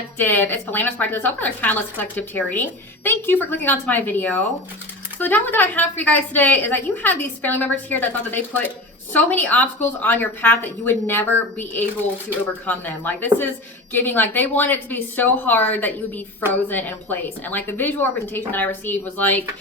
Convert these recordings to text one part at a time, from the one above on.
Collective. It's Belana Spark to the Self, another timeless collective tarot reading. Thank you for clicking onto my video. So the download that I have for you guys today is that you have these family members here that thought that they put so many obstacles on your path that you would never be able to overcome them. Like, this is giving, like, they want it to be so hard that you would be frozen in place. And like the visual representation that I received was like,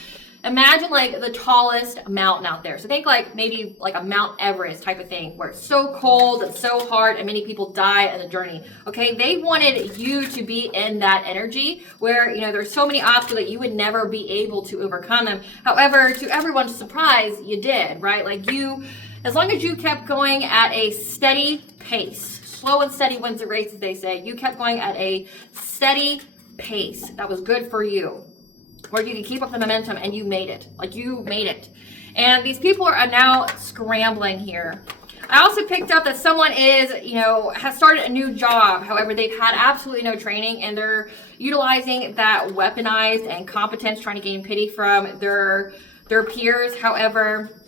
imagine like the tallest mountain out there. So think like maybe like a Mount Everest type of thing where it's so cold and so hard and many people die in the journey. Okay, they wanted you to be in that energy where, you know, there's so many obstacles that you would never be able to overcome them. However, to everyone's surprise, you did, right? Like, you, as long as you kept going at a steady pace, slow and steady wins the race, as they say. You kept going at a steady pace. That was good for you. Where you can keep up the momentum, and you made it. Like, you made it. And these people are now scrambling here. I also picked up that someone is, you know, has started a new job. However, they've had absolutely no training, and they're utilizing that weaponized and competence, trying to gain pity from their peers. However,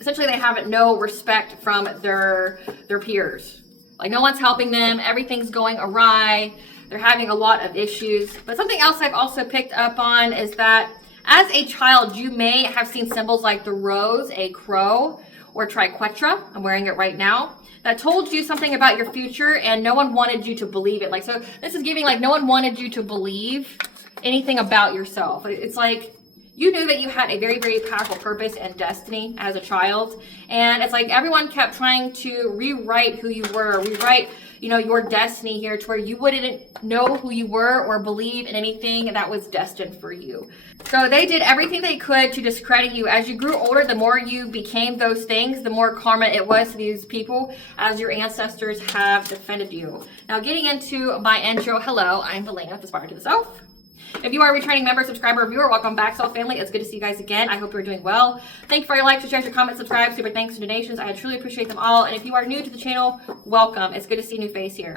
essentially they have no respect from their peers. Like, no one's helping them. Everything's going awry. They're having a lot of issues. But something else I've also picked up on is that as a child, you may have seen symbols like the rose, a crow, or triquetra. I'm wearing it right now. That told you something about your future, and no one wanted you to believe it. Like, so this is giving like no one wanted you to believe anything about yourself. It's like you knew that you had a very, very powerful purpose and destiny as a child. And it's like everyone kept trying to rewrite who you were, rewrite, you know, your destiny here to where you wouldn't know who you were or believe in anything that was destined for you. So they did everything they could to discredit you. As you grew older, the more you became those things, the more karma it was to these people, as your ancestors have defended you. Now, getting into my intro, hello, I'm Belana with Aspiraltotheself to the Self. If you are a returning member, subscriber, or viewer, welcome back, Self Family. It's good to see you guys again. I hope you're doing well. Thank you for your likes, your shares, your comments, subscribe, super thanks, and donations. I truly appreciate them all. And if you are new to the channel, welcome. It's good to see a new face here.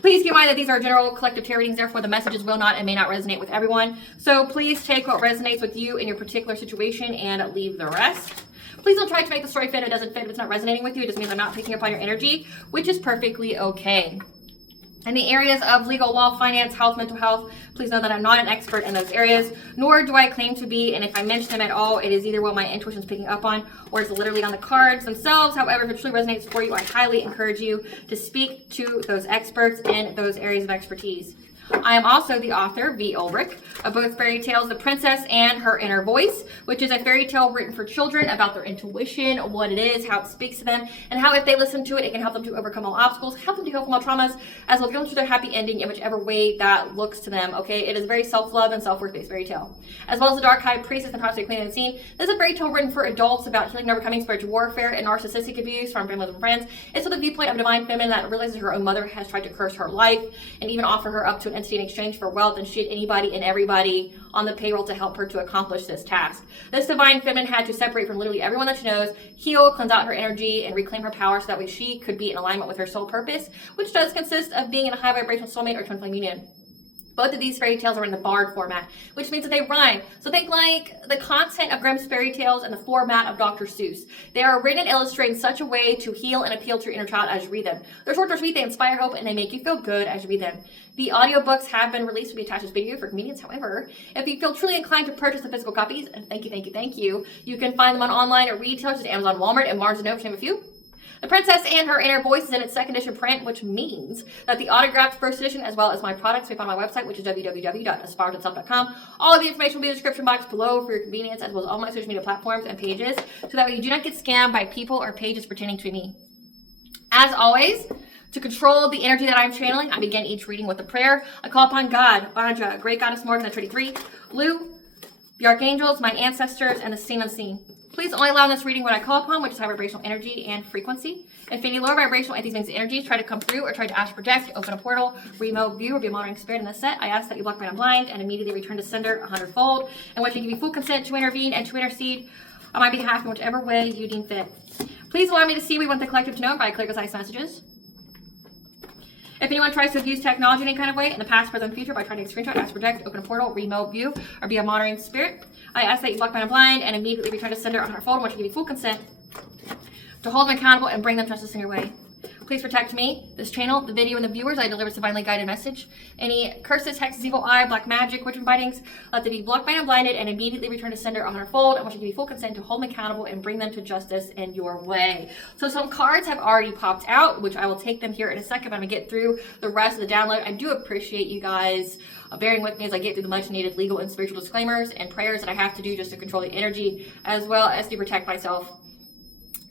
Please keep in mind that these are general collective tarot readings, therefore the messages will not and may not resonate with everyone. So please take what resonates with you in your particular situation and leave the rest. Please don't try to make the story fit. It doesn't fit. If it's not resonating with you, it just means I'm not picking up on your energy, which is perfectly okay. In the areas of legal, law, finance, health, mental health, please know that I'm not an expert in those areas, nor do I claim to be. And if I mention them at all, it is either what my intuition is picking up on, or it's literally on the cards themselves. However, if it truly resonates for you, I highly encourage you to speak to those experts in those areas of expertise. I am also the author, V. Ulrich, of both fairy tales, The Princess and Her Inner Voice, which is a fairy tale written for children about their intuition, what it is, how it speaks to them, and how if they listen to it, it can help them to overcome all obstacles, help them to heal from all traumas, as well as get them to their happy ending in whichever way that looks to them, okay? It is a very self-love and self-worth-based fairy tale. As well as The Dark High Priestess and Prophecy Queen Unseen, this is a fairy tale written for adults about healing and overcoming spiritual warfare and narcissistic abuse from families and friends. It's with the viewpoint of a divine feminine that realizes her own mother has tried to curse her life and even offer her up to an entity in exchange for wealth, and she had anybody and everybody on the payroll to help her to accomplish this task. This divine feminine had to separate from literally everyone that she knows, heal, cleanse out her energy, and reclaim her power so that way she could be in alignment with her soul purpose, which does consist of being in a high vibrational soulmate or twin flame union. Both of these fairy tales are in the barred format, which means that they rhyme. So think like the content of Grimm's fairy tales and the format of Dr. Seuss. They are written and illustrated in such a way to heal and appeal to your inner child as you read them. They're short, they're sweet, they inspire hope, and they make you feel good as you read them. The audiobooks have been released to be attached as video for convenience. However, if you feel truly inclined to purchase the physical copies, and thank you, you can find them on online or retail, such as Amazon, Walmart, and Barnes & Noble, to name a few. The Princess and Her Inner Voice is in its second edition print, which means that the autographed first edition, as well as my products, may be found on my website, which is www.aspiraltotheself.com. All of the information will be in the description box below for your convenience, as well as all my social media platforms and pages, so that way you do not get scammed by people or pages pretending to be me. As always, to control the energy that I'm channeling, I begin each reading with a prayer. I call upon God, Banja, Great Goddess Morgan, the 33, Lu, the Archangels, my ancestors, and the seen unseen. Please only allow in this reading what I call upon, which is high vibrational energy and frequency. If any lower vibrational entities and energies try to come through or try to astral project, open a portal, remote view, or be a monitoring spirit in this set, I ask that you block my blind and immediately return to sender 100-fold, in which I give you full consent to intervene and to intercede on my behalf in whichever way you deem fit. Please allow me to see what we want the collective to know by clear concise messages. If anyone tries to abuse technology in any kind of way in the past, present, future by trying to screenshot, astral project, open a portal, remote view, or be a monitoring spirit, I ask that you block my blind and immediately return to sender 100-fold, in which I give you full consent to hold them accountable and bring them justice in your way. please protect me, this channel, the video, and the viewers. I deliver a divinely guided message. Any curses, hexes, evil eye, black magic, witch bitings, let them be blocked, banned, and blinded, and immediately return to sender 100-fold. I want you to give me full consent to hold them accountable and bring them to justice in your way. So some cards have already popped out, which I will take them here in a second, but I'm going to get through the rest of the download. I do appreciate you guys bearing with me as I get through the much needed legal and spiritual disclaimers and prayers that I have to do just to control the energy, as well as to protect myself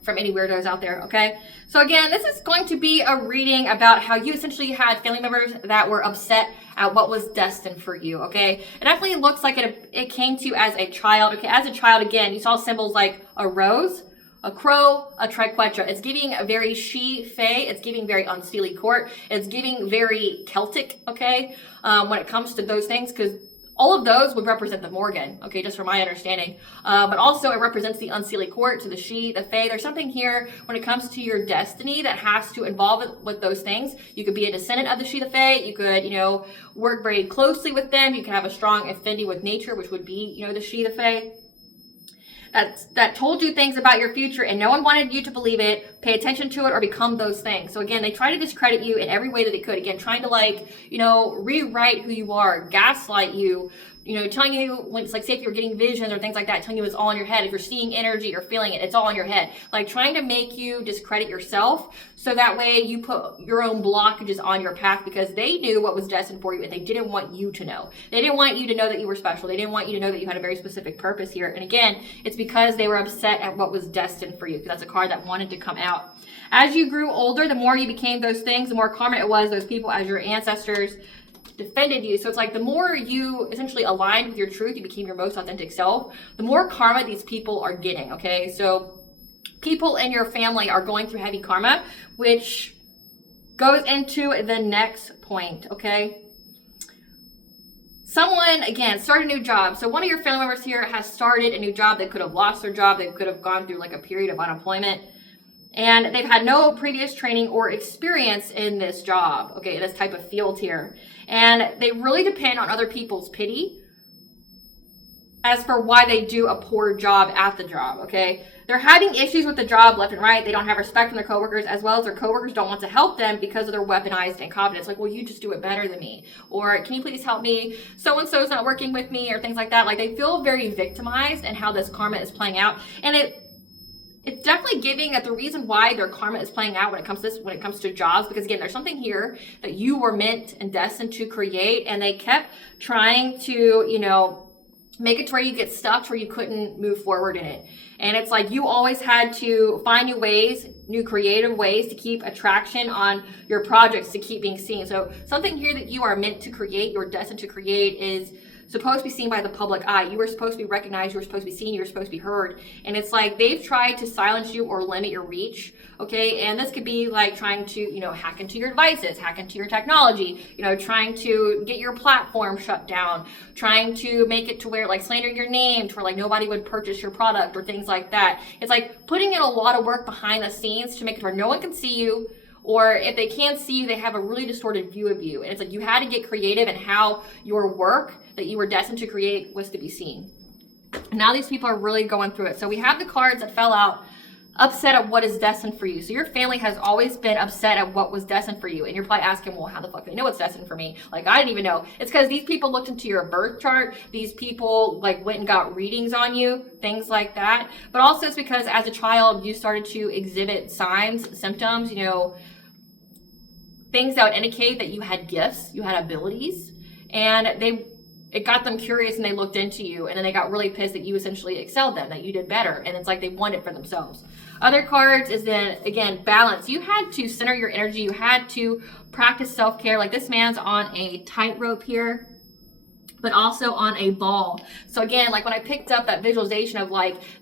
from any weirdos out there, okay? So again, this is going to be a reading about how you essentially had family members that were upset at what was destined for you, okay? It definitely looks like it came to you as a child, okay? As a child, again, you saw symbols like a rose, a crow, a triquetra. It's giving a very she-fae. It's giving very unsteely court. It's giving very Celtic, okay? When it comes to those things, because all of those would represent the Morgan, okay, just from my understanding. But also it represents the unseelie court, to the she, the fae. There's something here when it comes to your destiny that has to involve it with those things. You could be a descendant of the she, the fae. You could, work very closely with them. You can have a strong affinity with nature, which would be, the she, the fae. That told you things about your future and no one wanted you to believe it, pay attention to it, or become those things. So again, they try to discredit you in every way that they could. Again, trying to rewrite who you are, gaslight you, telling you when it's like, say if you're getting visions or things like that, telling you it's all in your head. If you're seeing energy or feeling it, it's all in your head. Like trying to make you discredit yourself so that way you put your own blockages on your path, because they knew what was destined for you and they didn't want you to know. They didn't want you to know that you were special. They didn't want you to know that you had a very specific purpose here. And again, it's because they were upset at what was destined for you, because that's a card that wanted to come out. As you grew older, the more you became those things, the more karma it was, those people as your ancestors defended you. So it's like the more you essentially aligned with your truth, you became your most authentic self, the more karma these people are getting, okay? So people in your family are going through heavy karma, which goes into the next point, okay? Someone, again, started a new job. So one of your family members here has started a new job. They could have lost their job. They could have gone through like a period of unemployment. And they've had no previous training or experience in this job, okay, this type of field here. And they really depend on other people's pity as for why they do a poor job at the job, okay? They're having issues with the job left and right. They don't have respect from their coworkers, as well as their coworkers don't want to help them because of their weaponized incompetence. Like, well, you just do it better than me. Or can you please help me? So-and-so's not working with me, or things like that. Like, they feel very victimized in how this karma is playing out. And it's definitely giving that the reason why their karma is playing out when it comes to jobs, because again, there's something here that you were meant and destined to create, and they kept trying to, make it to where you get stuck, to where you couldn't move forward in it. And it's like you always had to find new ways, new creative ways to keep attraction on your projects, to keep being seen. So something here that you are meant to create, you're destined to create, is supposed to be seen by the public eye. You were supposed to be recognized, you were supposed to be seen, you were supposed to be heard. And it's like they've tried to silence you or limit your reach, okay? And this could be like trying to, hack into your devices, hack into your technology, trying to get your platform shut down, trying to make it to where, like, slander your name to where, like, nobody would purchase your product or things like that. It's like putting in a lot of work behind the scenes to make it where no one can see you, or if they can see you, they have a really distorted view of you. And it's like you had to get creative in how your work that you were destined to create was to be seen. Now these people are really going through it. So we have the cards that fell out, upset at what is destined for you. So your family has always been upset at what was destined for you. And you're probably asking, well, how the fuck do they know what's destined for me? Like, I didn't even know. It's because these people looked into your birth chart. These people went and got readings on you, things like that. But also it's because as a child, you started to exhibit signs, symptoms, things that would indicate that you had gifts, you had abilities, and it got them curious and they looked into you, and then they got really pissed that you essentially excelled them, that you did better, and it's like they want it for themselves. Other cards is then, again, balance. You had to center your energy. You had to practice self-care. Like this man's on a tightrope here, but also on a ball. So again, like when I picked up that visualization of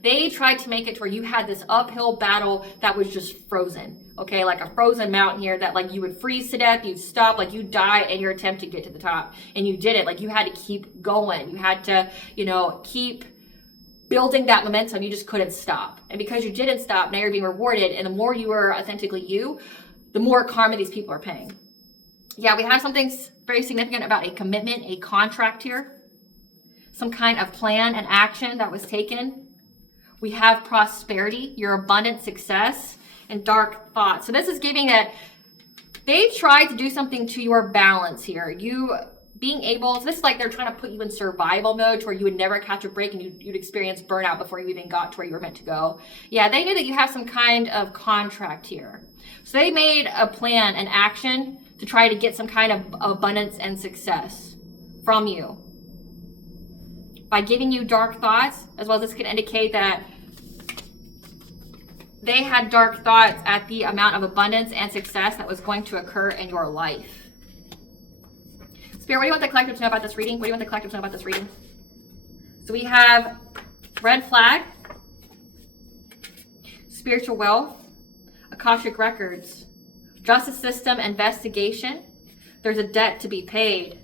they tried to make it to where you had this uphill battle that was just frozen. Okay, like a frozen mountain here that you would freeze to death, you'd stop, you'd die in your attempt to get to the top. And you did it. You had to keep going. You had to, keep building that momentum. You just couldn't stop. And because you didn't stop, now you're being rewarded. And the more you were authentically you, the more karma these people are paying. Yeah, we have something very significant about a commitment, a contract here. Some kind of plan and action that was taken. We have prosperity, your abundant success. and dark thoughts. So this is giving that they tried to do something to your balance here. You being able, so this is like they're trying to put you in survival mode to where you would never catch a break and you'd experience burnout before you even got to where you were meant to go. Yeah, they knew that you have some kind of contract here. So they made a plan, an action to try to get some kind of abundance and success from you. By giving you dark thoughts, as well as this could indicate that they had dark thoughts at the amount of abundance and success that was going to occur in your life. Spirit, what do you want the collective to know about this reading? What do you want the collective to know about this reading? So we have red flag, spiritual wealth, Akashic records, justice system investigation. There's a debt to be paid.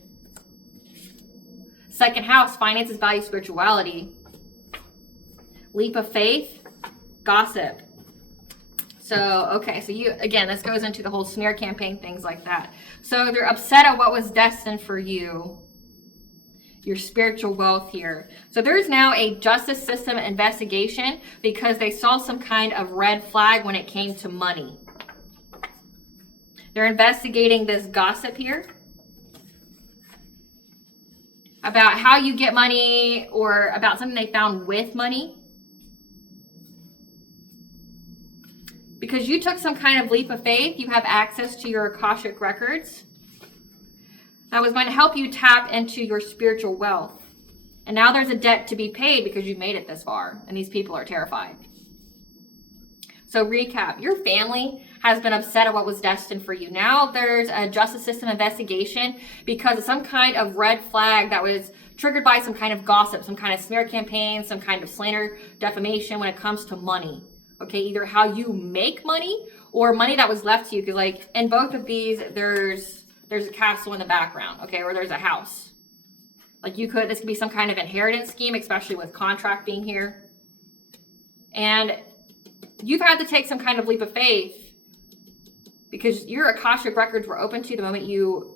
Second house, finances, value, spirituality. Leap of faith, gossip. So, okay, so you, again, this goes into the whole smear campaign, things like that. So they're upset at what was destined for you, your spiritual wealth here. So there's now a justice system investigation because they saw some kind of red flag when it came to money. They're investigating this gossip here about how you get money or about something they found with money. Because you took some kind of leap of faith, you have access to your Akashic records. That was going to help you tap into your spiritual wealth. And now there's a debt to be paid because you've made it this far. And these people are terrified. So recap, your family has been upset at what was destined for you. Now there's a justice system investigation because of some kind of red flag that was triggered by some kind of gossip, some kind of smear campaign, some kind of slander, defamation when it comes to money. Okay, either how you make money or money that was left to you. Because like in both of these, there's a castle in the background, okay, or there's a house. Like this could be some kind of inheritance scheme, especially with contract being here. And you've had to take some kind of leap of faith because your Akashic records were open to you the moment you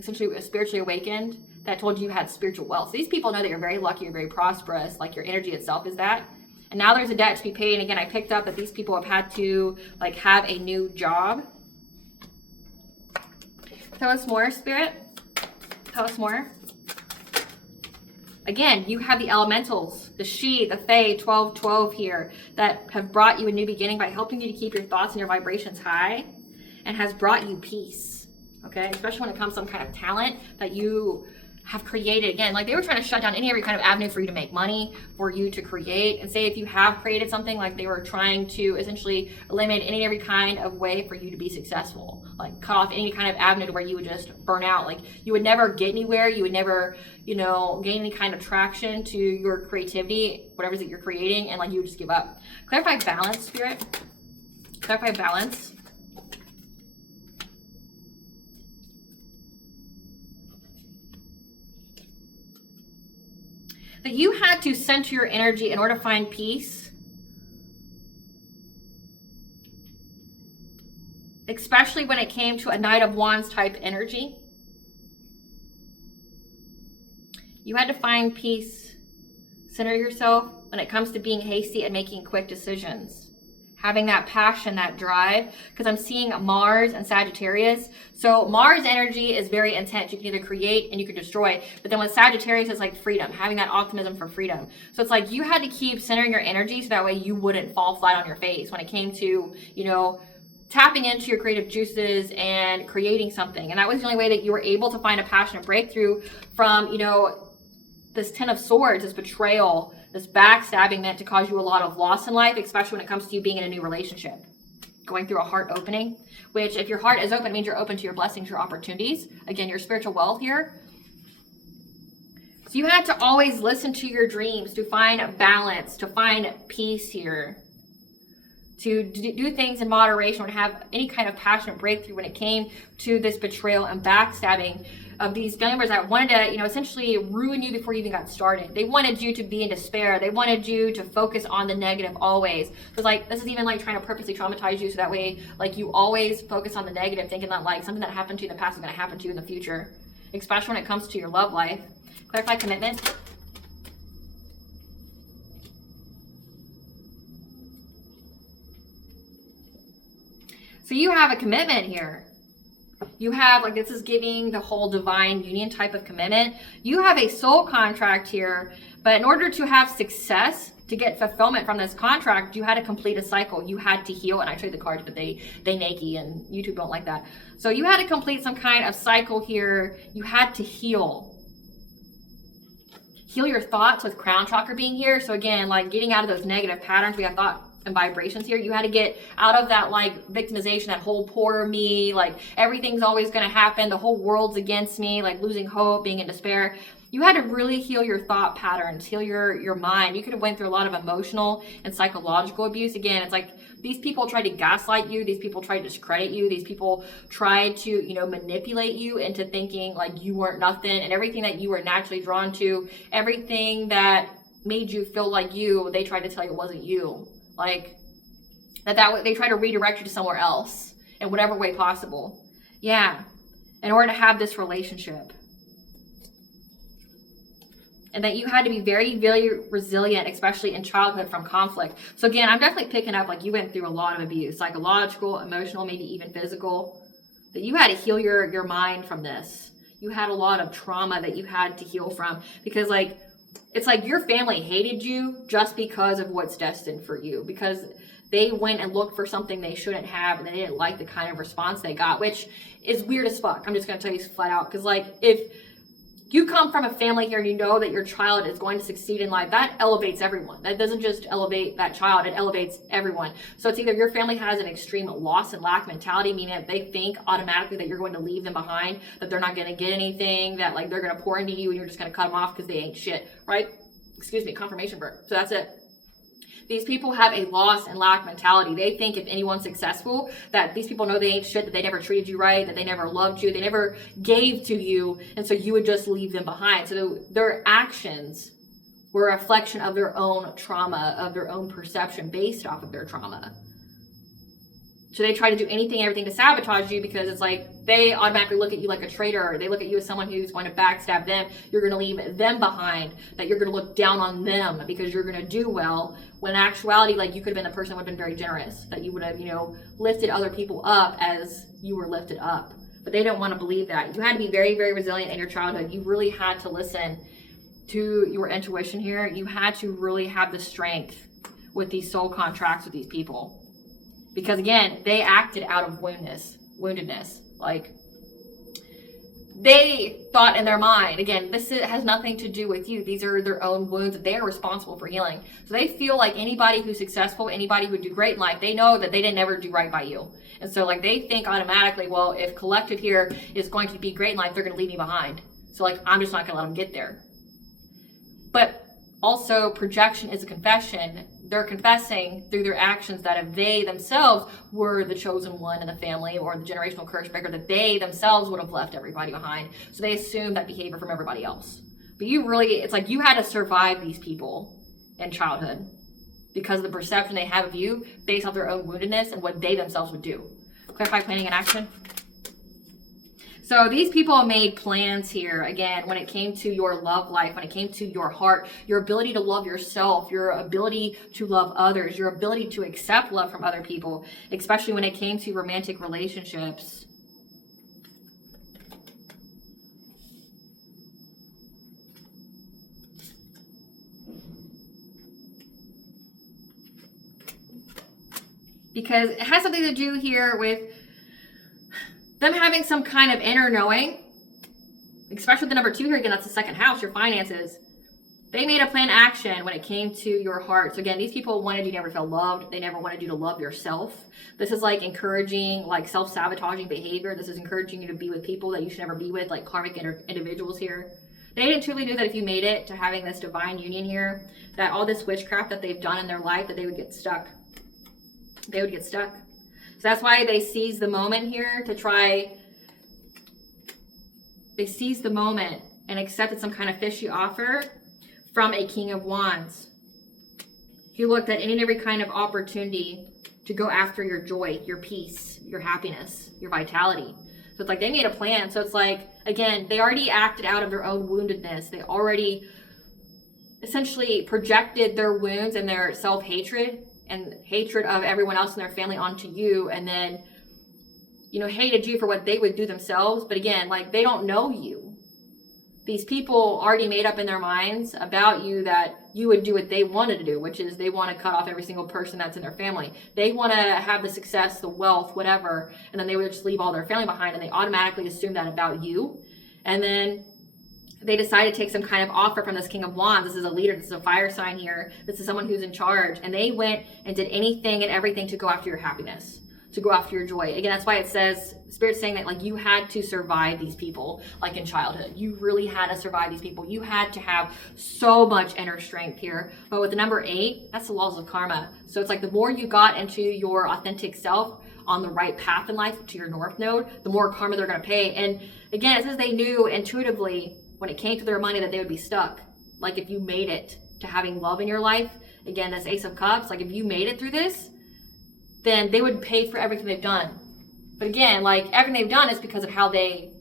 essentially spiritually awakened that told you had spiritual wealth. So these people know that you're very lucky, you're very prosperous, like your energy itself is that. And now there's a debt to be paid. And again, I picked up that these people have had to like have a new job. Tell us more, Spirit. Tell us more. Again, you have the elementals, the She, the Fae, 12-12 here that have brought you a new beginning by helping you to keep your thoughts and your vibrations high and has brought you peace. Okay, especially when it comes to some kind of talent that you have created. Again, like they were trying to shut down any every kind of avenue for you to make money, for you to create. And say if you have created something, like they were trying to essentially eliminate any every kind of way for you to be successful, like cut off any kind of avenue to where you would just burn out. Like you would never get anywhere, you would never, gain any kind of traction to your creativity, whatever that you're creating, and like you would just give up. Clarify balance, Spirit. Clarify balance. That you had to center your energy in order to find peace, especially when it came to a Knight of Wands type energy. You had to find peace, center yourself when it comes to being hasty and making quick decisions. Having that passion, that drive, because I'm seeing Mars and Sagittarius. So Mars energy is very intense. You can either create and you can destroy. But then with Sagittarius, it's like freedom, having that optimism for freedom. So it's like you had to keep centering your energy so that way you wouldn't fall flat on your face when it came to, tapping into your creative juices and creating something. And that was the only way that you were able to find a passionate breakthrough from, this Ten of Swords, this betrayal, this backstabbing meant to cause you a lot of loss in life, especially when it comes to you being in a new relationship. Going through a heart opening, which if your heart is open, means you're open to your blessings, your opportunities. Again, your spiritual wealth here. So you had to always listen to your dreams to find balance, to find peace here. To do things in moderation or to have any kind of passionate breakthrough when it came to this betrayal and backstabbing of these family members that wanted to, essentially ruin you before you even got started. They wanted you to be in despair. They wanted you to focus on the negative always. Because this is even like trying to purposely traumatize you so that way, like you always focus on the negative, thinking that like something that happened to you in the past is going to happen to you in the future, especially when it comes to your love life. Clarify commitment. So you have a commitment here. You have, like, this is giving the whole divine union type of commitment. You have a soul contract here, but in order to have success, to get fulfillment from this contract, you had to complete a cycle. You had to heal, and I showed the cards, but they nakey, and YouTube don't like that. So you had to complete some kind of cycle here. You had to heal. Heal your thoughts with crown chakra being here. So again, like getting out of those negative patterns. We have thought and vibrations here. You had to get out of that like victimization, that whole poor me, like everything's always going to happen, the whole world's against me, like losing hope, being in despair. You had to really heal your thought patterns, heal your mind. You could have went through a lot of emotional and psychological abuse. Again, it's like these people tried to gaslight you. These people tried to discredit you. These people tried to, you know, manipulate you into thinking like you weren't nothing, and everything that you were naturally drawn to, everything that made you feel like you, they tried to tell you it wasn't you. Like that they try to redirect you to somewhere else in whatever way possible. Yeah, in order to have this relationship. And that you had to be very, very resilient, especially in childhood from conflict. So again, I'm definitely picking up like you went through a lot of abuse, psychological, emotional, maybe even physical. That you had to heal your mind from this. You had a lot of trauma that you had to heal from, because like it's like your family hated you just because of what's destined for you, because they went and looked for something they shouldn't have, and they didn't like the kind of response they got, which is weird as fuck. I'm just going to tell you flat out, because like if you come from a family here and you know that your child is going to succeed in life, that elevates everyone. That doesn't just elevate that child, it elevates everyone. So it's either your family has an extreme loss and lack mentality, meaning that they think automatically that you're going to leave them behind, that they're not going to get anything, that like they're going to pour into you and you're just going to cut them off because they ain't shit, right? Excuse me, confirmation birth. So that's it. These people have a loss and lack mentality. They think if anyone's successful, that these people know they ain't shit, that they never treated you right, that they never loved you, they never gave to you, and so you would just leave them behind. So their actions were a reflection of their own trauma, of their own perception based off of their trauma. So they try to do anything, everything to sabotage you, because it's like they automatically look at you like a traitor, or they look at you as someone who's going to backstab them. You're going to leave them behind, that you're going to look down on them because you're going to do well. When in actuality, like you could have been the person that would have been very generous, that you would have, you know, lifted other people up as you were lifted up. But they don't want to believe that. You had to be very, very resilient in your childhood. You really had to listen to your intuition here. You had to really have the strength with these soul contracts with these people. Because again, they acted out of woundedness. Like they thought in their mind, again, this has nothing to do with you. These are their own wounds that they are responsible for healing. So they feel like anybody who's successful, anybody who would do great in life, they know that they didn't ever do right by you. And so like they think automatically, well, if collective here is going to be great in life, they're going to leave me behind. So like, I'm just not going to let them get there. But also projection is a confession. They're confessing through their actions that if they themselves were the chosen one in the family or the generational curse breaker, that they themselves would have left everybody behind. So they assume that behavior from everybody else. But you really, it's like you had to survive these people in childhood because of the perception they have of you based off their own woundedness and what they themselves would do. Clarify planning and action. So these people made plans here, again, when it came to your love life, when it came to your heart, your ability to love yourself, your ability to love others, your ability to accept love from other people, especially when it came to romantic relationships. Because it has something to do here with them having some kind of inner knowing, especially with the number 2 here. Again, that's the second house, your finances. They made a plan action when it came to your heart. So again, these people wanted you to never feel loved. They never wanted you to love yourself. This is like encouraging like self-sabotaging behavior. This is encouraging you to be with people that you should never be with, like karmic individuals here. They didn't truly know that if you made it to having this divine union here, that all this witchcraft that they've done in their life, that they would get stuck. They would get stuck. So that's why they seize the moment here to try, they seized the moment and accepted some kind of fishy offer from a King of Wands. He looked at any and every kind of opportunity to go after your joy, your peace, your happiness, your vitality. So it's like they made a plan. So it's like, again, they already acted out of their own woundedness. They already essentially projected their wounds and their self-hatred and hatred of everyone else in their family onto you, and then hated you for what they would do themselves. But again, like, they don't know you. These people already made up in their minds about you that you would do what they wanted to do, which is they want to cut off every single person that's in their family. They want to have the success, the wealth, whatever, and then they would just leave all their family behind, and they automatically assume that about you. And then they decide to take some kind of offer from this King of Wands. This is a leader. This is a fire sign here. This is someone who's in charge. And they went and did anything and everything to go after your happiness, to go after your joy. Again, that's why it says, Spirit's saying that, like, you had to survive these people, like in childhood. You really had to survive these people. You had to have so much inner strength here. But with the number 8, that's the laws of karma. So it's like the more you got into your authentic self on the right path in life to your North Node, the more karma they're going to pay. And again, it says they knew intuitively when it came to their money that they would be stuck. Like, if you made it to having love in your life, again, this Ace of Cups, like, if you made it through this, then they would pay for everything they've done. But again, like, everything they've done is because of how they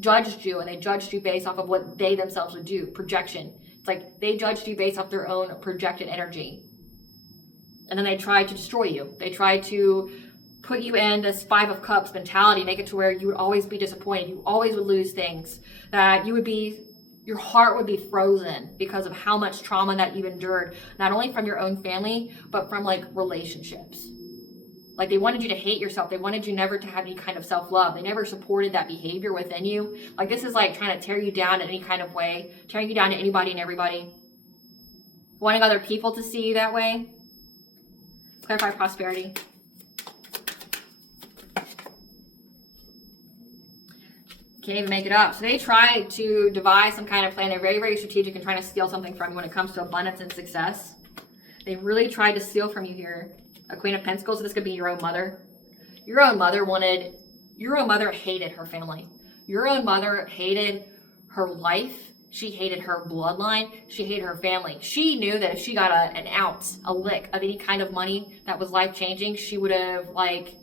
judged you, and they judged you based off of what they themselves would do, projection. It's like they judged you based off their own projected energy. And then they tried to destroy you. They tried to put you in this 5 of Cups mentality, make it to where you would always be disappointed. You always would lose things, that you would be, your heart would be frozen because of how much trauma that you've endured, not only from your own family, but from, like, relationships. Like, they wanted you to hate yourself. They wanted you never to have any kind of self-love. They never supported that behavior within you. Like, this is like trying to tear you down in any kind of way, tearing you down to anybody and everybody, wanting other people to see you that way. Clarify prosperity. Can't even make it up. So they tried to devise some kind of plan. They're very, very strategic in trying to steal something from you when it comes to abundance and success. They really tried to steal from you here. A Queen of Pentacles. So this could be your own mother. Your own mother hated her family. Your own mother hated her life. She hated her bloodline. She hated her family. She knew that if she got an ounce, a lick of any kind of money that was life-changing, she would have, like,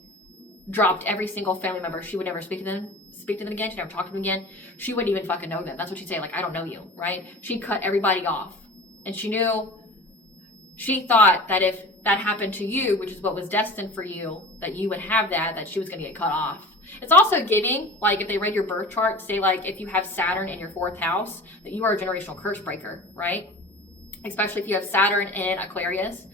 dropped every single family member. She would never speak to them again. She'd never talk to them again. She wouldn't even fucking know them. That's what she'd say, like, I don't know you, right? She'd cut everybody off. And she thought that if that happened to you, which is what was destined for you, that you would have that she was going to get cut off. It's also giving, like, if they read your birth chart, say, like, if you have Saturn in your 4th house, that you are a generational curse breaker, right? Especially if you have Saturn in Aquarius.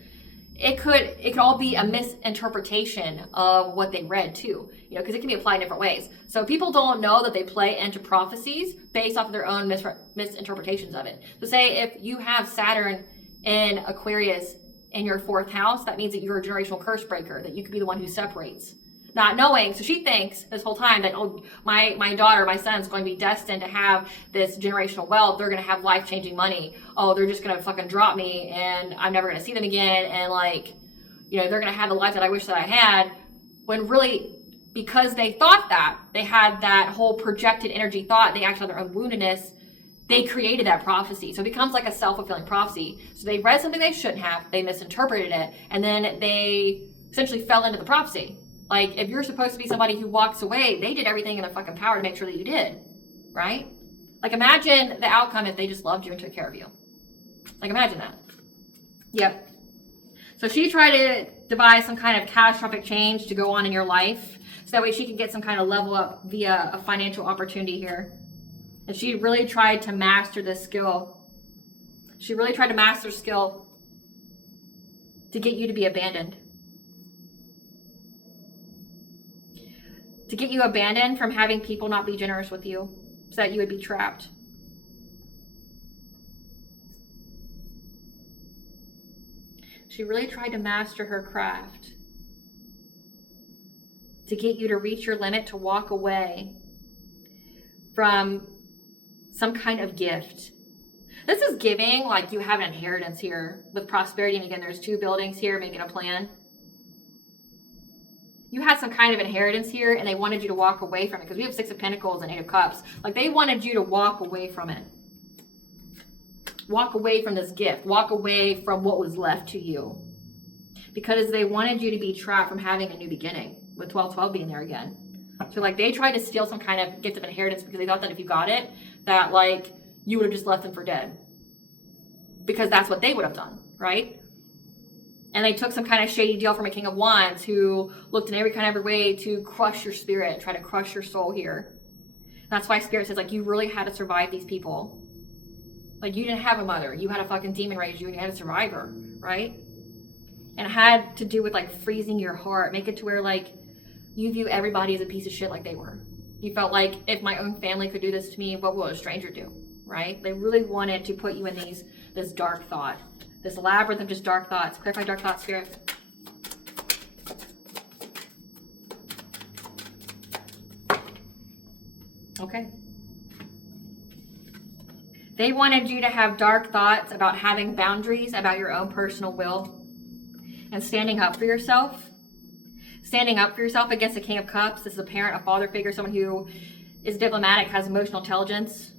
It could all be a misinterpretation of what they read too, because it can be applied in different ways. So people don't know that they play into prophecies based off of their own misinterpretations of it. So say if you have Saturn in Aquarius in your 4th house, that means that you're a generational curse breaker, that you could be the one who separates. Not knowing, so she thinks this whole time that, oh, my daughter, my son's going to be destined to have this generational wealth. They're going to have life-changing money. Oh, they're just going to fucking drop me and I'm never going to see them again. And, like, they're going to have the life that I wish that I had. When really, because they thought that, they had that whole projected energy thought, they actually had their own woundedness, they created that prophecy. So it becomes like a self-fulfilling prophecy. So they read something they shouldn't have, they misinterpreted it, and then they essentially fell into the prophecy. Like, if you're supposed to be somebody who walks away, they did everything in their fucking power to make sure that you did, right? Like, imagine the outcome if they just loved you and took care of you. Like, imagine that. Yep. So she tried to devise some kind of catastrophic change to go on in your life, so that way she can get some kind of level up via a financial opportunity here. And she really tried to master this skill. She really tried to master skill to get you to be abandoned. To get you abandoned from having people not be generous with you, so that you would be trapped. She really tried to master her craft. To get you to reach your limit, to walk away from some kind of gift. This is giving, like, you have an inheritance here with prosperity. And again, there's 2 buildings here making a plan. You had some kind of inheritance here and they wanted you to walk away from it, because we have 6 of Pentacles and 8 of Cups. Like, they wanted you to walk away from it. Walk away from this gift. Walk away from what was left to you. Because they wanted you to be trapped from having a new beginning, with 12-12 being there again. So, like, they tried to steal some kind of gift of inheritance because they thought that if you got it, that, like, you would have just left them for dead. Because that's what they would have done, right? And they took some kind of shady deal from a King of Wands who looked in every way to crush your spirit, try to crush your soul here. That's why Spirit says, like, you really had to survive these people. Like, you didn't have a mother. You had a fucking demon raise you and you had to survive her, right? And it had to do with, like, freezing your heart. Make it to where, like, you view everybody as a piece of shit like they were. You felt like, if my own family could do this to me, what will a stranger do, right? They really wanted to put you in this dark thought. This labyrinth of just dark thoughts. Clarify dark thoughts, Spirit. Okay. They wanted you to have dark thoughts about having boundaries, about your own personal will, and standing up for yourself. Standing up for yourself against the King of Cups. This is a parent, a father figure, someone who is diplomatic, has emotional intelligence.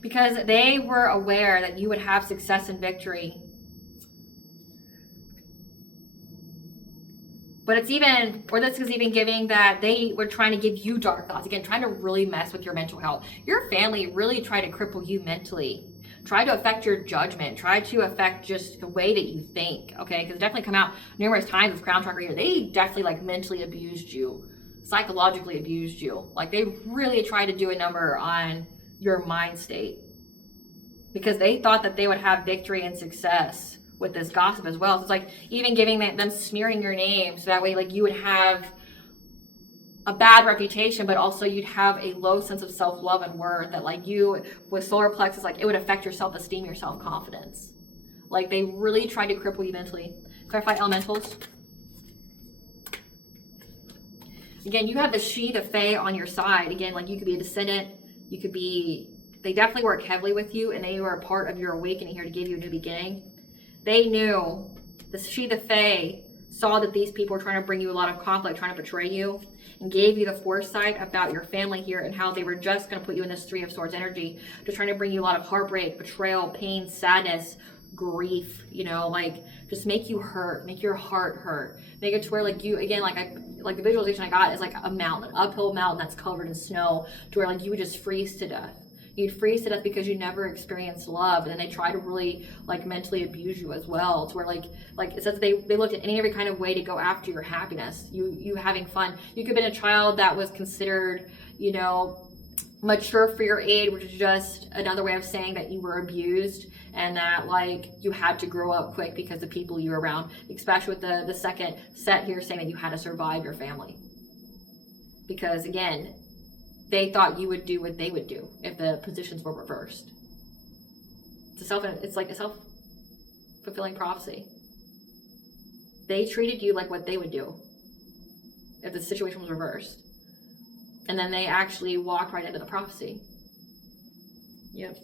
Because they were aware that you would have success and victory. But it's even, or this is even giving that they were trying to give you dark thoughts. Again, trying to really mess with your mental health. Your family really tried to cripple you mentally. Try to affect your judgment. Try to affect just the way that you think, okay? Because it definitely come out numerous times with Crown Chakra here. They definitely, like, mentally abused you. Psychologically abused you. Like, they really tried to do a number on your mind state. Because they thought that they would have victory and success with this gossip as well. So it's like even giving them smearing your name so that way, like, you would have a bad reputation, but also you'd have a low sense of self-love and worth, that, like, you with solar plexus, like, it would affect your self-esteem, your self-confidence. Like, they really tried to cripple you mentally. Clarify elementals. Again, you have the she, the fae on your side. Again, like, you could be a descendant, you could be, they definitely work heavily with you, and they were a part of your awakening here to give you a new beginning. They knew, the she, the fae, saw that these people were trying to bring you a lot of conflict, trying to betray you, and gave you the foresight about your family here and how they were just going to put you in this Three of Swords energy, to trying to bring you a lot of heartbreak, betrayal, pain, sadness, grief, you know, like, just make you hurt, make your heart hurt, make it to where, like, you, again, like the visualization I got is like a mountain, an uphill mountain that's covered in snow, to where, like, you would just freeze to death. You'd freeze to death because you never experienced love, and then they try to really, like, mentally abuse you as well, to where, like it says they looked at every kind of way to go after your happiness, you having fun. You could have been a child that was considered, you know, mature for your age, which is just another way of saying that you were abused, and that, like, you had to grow up quick because the people you were around, especially with the second set here saying that you had to survive your family. Because, again, they thought you would do what they would do if the positions were reversed. It's like a self-fulfilling prophecy. They treated you like what they would do if the situation was reversed. And then they actually walked right into the prophecy. Yep.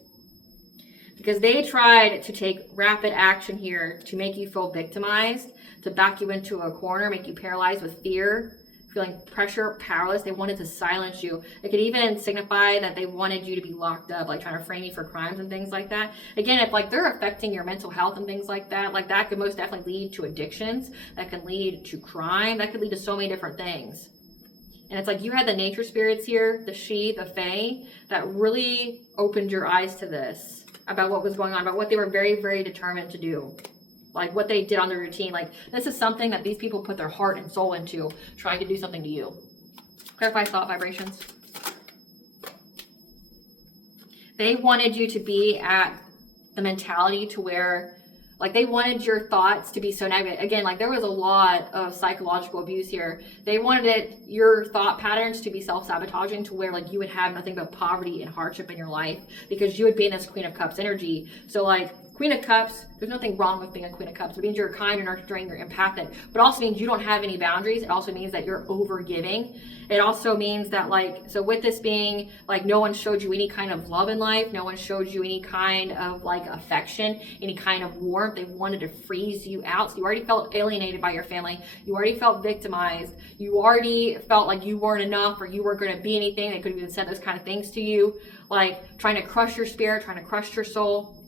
Because they tried to take rapid action here to make you feel victimized, to back you into a corner, make you paralyzed with fear, feeling pressure, powerless. They wanted to silence you. It could even signify that they wanted you to be locked up, like trying to frame you for crimes and things like that. Again, if, like, they're affecting your mental health and things like that, like, that could most definitely lead to addictions, that can lead to crime, that could lead to so many different things. And it's like you had the nature spirits here, the she, the fae, that really opened your eyes to this, about what was going on, about what they were very, very determined to do. Like, what they did on their routine. Like, this is something that these people put their heart and soul into, trying to do something to you. Clarify thought vibrations. They wanted you to be at the mentality to where, like, they wanted your thoughts to be so negative. Again, like, there was a lot of psychological abuse here. They wanted your thought patterns to be self-sabotaging, to where, like, you would have nothing but poverty and hardship in your life, because you would be in this Queen of Cups energy. So, like, Queen of Cups, there's nothing wrong with being a Queen of Cups. It means you're kind, you're nurturing, you're empathic. But it also means you don't have any boundaries. It also means that you're over-giving. It also means that, like, so with this being, like, no one showed you any kind of love in life. No one showed you any kind of, like, affection, any kind of warmth. They wanted to freeze you out. So you already felt alienated by your family. You already felt victimized. You already felt like you weren't enough, or you weren't going to be anything. They could have even said those kind of things to you. Like, trying to crush your spirit, trying to crush your soul.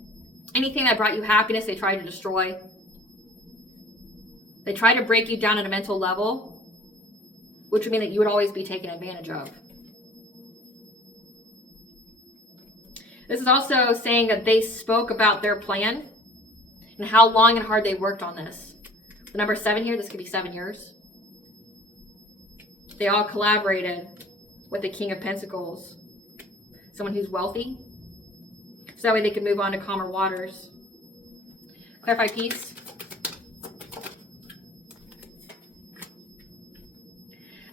Anything that brought you happiness, they tried to destroy. They tried to break you down at a mental level, which would mean that you would always be taken advantage of. This is also saying that they spoke about their plan, and how long and hard they worked on this. The number 7 here, this could be 7 years. They all collaborated with the King of Pentacles, someone who's wealthy, so that way they could move on to calmer waters. Clarify peace.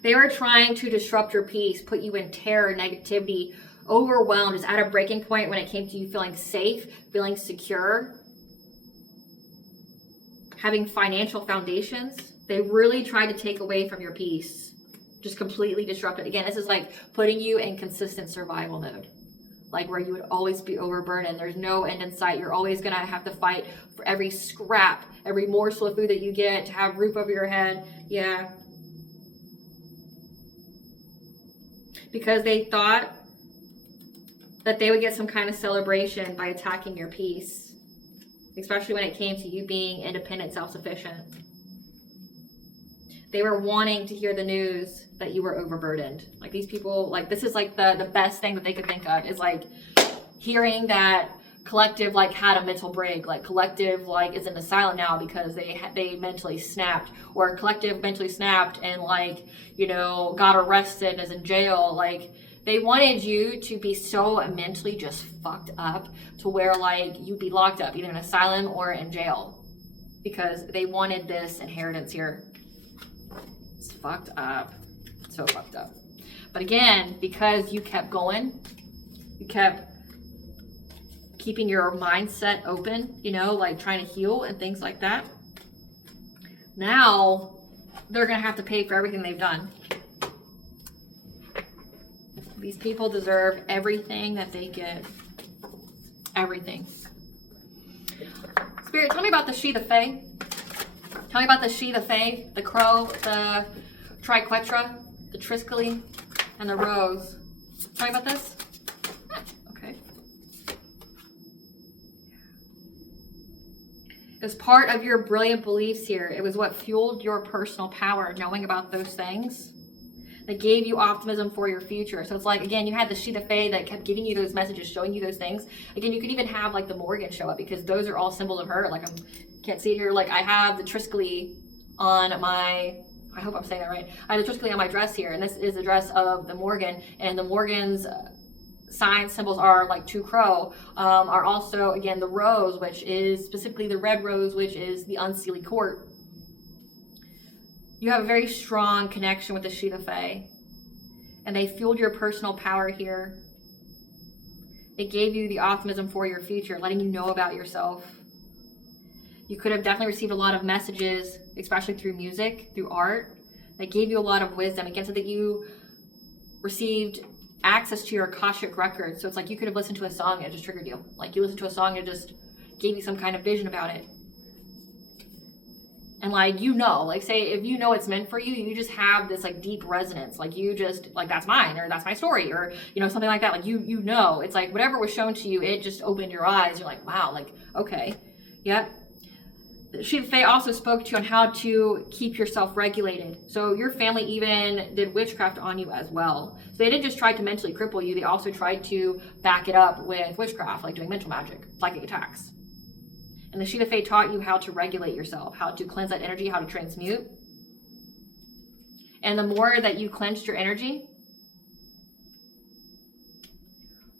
They were trying to disrupt your peace, put you in terror, negativity, overwhelmed, is at a breaking point when it came to you feeling safe, feeling secure, having financial foundations. They really tried to take away from your peace, just completely disrupt it. Again, this is like putting you in consistent survival mode, like where you would always be overburdened. There's no end in sight. You're always going to have to fight for every scrap, every morsel of food that you get, to have roof over your head. Yeah. Because they thought that they would get some kind of celebration by attacking your peace, especially when it came to you being independent, self-sufficient. They were wanting to hear the news that you were overburdened. Like these people, like this is like the best thing that they could think of, is like hearing that Collective like had a mental break, like Collective like is in asylum now because they mentally snapped, or Collective mentally snapped and like, you know, got arrested and is in jail. Like they wanted you to be so mentally just fucked up to where like you'd be locked up either in asylum or in jail, because they wanted this inheritance here. It's fucked up, so fucked up. But again, because you kept going, you kept keeping your mindset open, you know, like trying to heal and things like that. Now they're going to have to pay for everything they've done. These people deserve everything that they get. Everything. Spirit, tell me about the she, the fae. Tell me about the she, the fae, the crow, the triquetra, the triscally, and the rose. Tell me about this. Okay. It was part of your brilliant beliefs here. It was what fueled your personal power, knowing about those things that gave you optimism for your future. So it's like, again, you had the she, the fae that kept giving you those messages, showing you those things. Again, you could even have like the Morgan show up, because those are all symbols of her. Like can't see it here. Like I have the triscally on my, I hope I'm saying that right. I have the triscally on my dress here, and this is the dress of the Morgan, and the Morgan's sign symbols are like two crow, are also, again, the rose, which is specifically the red rose, which is the unseelie court. You have a very strong connection with the she, the fae, and they fueled your personal power here. It gave you the optimism for your future, letting you know about yourself. You could have definitely received a lot of messages, especially through music, through art, that gave you a lot of wisdom. Again, so that you received access to your Akashic records. So it's like you could have listened to a song and it just triggered you. Like you listened to a song and it just gave you some kind of vision about it. And like, you know, like say if you know it's meant for you, you just have this like deep resonance. Like you just like, that's mine, or that's my story, or, you know, something like that. Like you know, it's like whatever was shown to you, it just opened your eyes. You're like, wow, like, okay. Yep. She, the fae, also spoke to you on how to keep yourself regulated. So your family even did witchcraft on you as well. So they didn't just try to mentally cripple you, they also tried to back it up with witchcraft, like doing mental magic, psychic attacks. And the she, the fae, taught you how to regulate yourself, how to cleanse that energy, how to transmute. And the more that you cleansed your energy,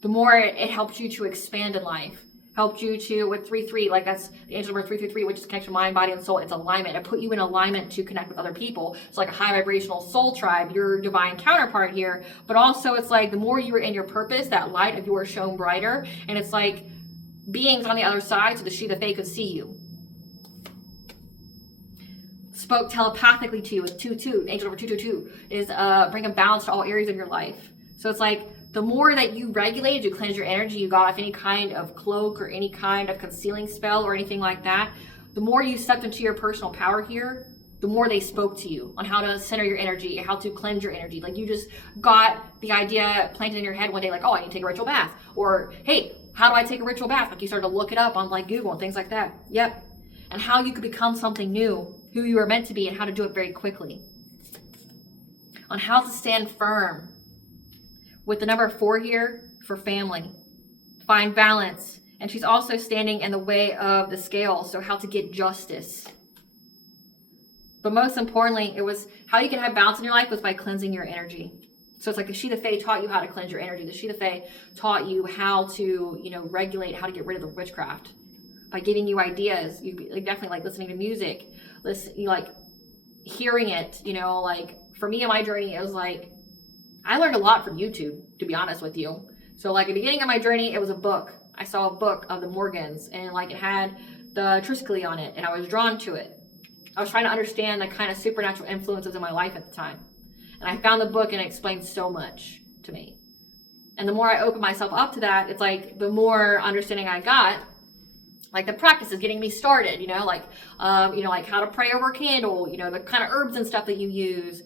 the more it helped you to expand in life. Helped you to, with 3-3, like that's the angel number 333, which is connection to mind, body, and soul. It's alignment. It put you in alignment to connect with other people. It's like a high vibrational soul tribe, your divine counterpart here. But also it's like the more you were in your purpose, that light of yours shone brighter. And it's like beings on the other side, so the she, the fae, could see you. Spoke telepathically to you with 2-2. Angel number 222 is bringing balance to all areas of your life. So it's like, the more that you regulated, you cleansed your energy, you got off any kind of cloak or any kind of concealing spell or anything like that, the more you stepped into your personal power here, the more they spoke to you on how to center your energy, how to cleanse your energy. Like you just got the idea planted in your head one day, like, oh, I need to take a ritual bath. Or, hey, how do I take a ritual bath? Like you started to look it up on like Google and things like that. Yep. And how you could become something new, who you were meant to be, and how to do it very quickly. On how to stand firm. With the number 4 here for family, find balance And she's also standing in the way of the scale. So how to get justice. But most importantly, it was how you can have balance in your life was by cleansing your energy. So it's like the Shungite Fae taught you how to cleanse your energy. The Shungite Fae taught you how to, regulate, how to get rid of the witchcraft. By giving you ideas, you definitely like listening to music, hearing it, for me in my journey, it was like, I learned a lot from YouTube, to be honest with you. So like at the beginning of my journey, it was a book. I saw a book of the Morgans and it had the Triskele on it and I was drawn to it. I was trying to understand the kind of supernatural influences in my life at the time. And I found the book and it explained so much to me. And the more I opened myself up to that, it's like the more understanding I got, like the practice is getting me started, how to pray over a candle, the kind of herbs and stuff that you use.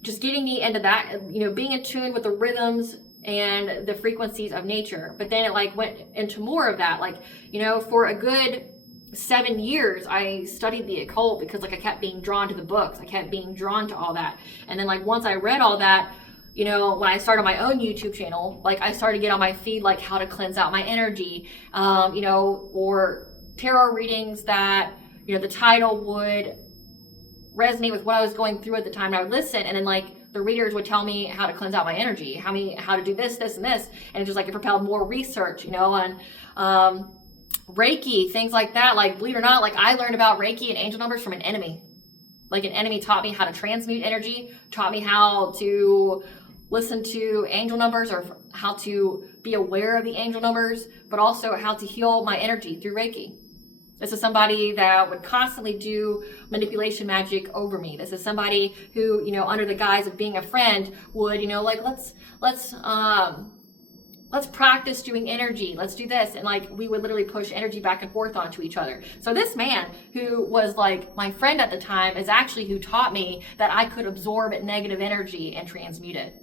Just getting me into that, being in tune with the rhythms and the frequencies of nature. But then it went into more of that, for a good 7 years, I studied the occult because I kept being drawn to the books. I kept being drawn to all that. And then once I read all that, when I started my own YouTube channel, I started to get on my feed, how to cleanse out my energy, or tarot readings that, the title would resonate with what I was going through at the time. And I would listen and then the readers would tell me how to cleanse out my energy, how to do this, this, and this. And it just it propelled more research, and Reiki, things like that. Believe it or not, I learned about Reiki and angel numbers from an enemy. An enemy taught me how to transmute energy, taught me how to listen to angel numbers or how to be aware of the angel numbers, but also how to heal my energy through Reiki. This is somebody that would constantly do manipulation magic over me. This is somebody who, under the guise of being a friend would, let's practice doing energy. Let's do this. And we would literally push energy back and forth onto each other. So this man who was my friend at the time is actually who taught me that I could absorb negative energy and transmute it.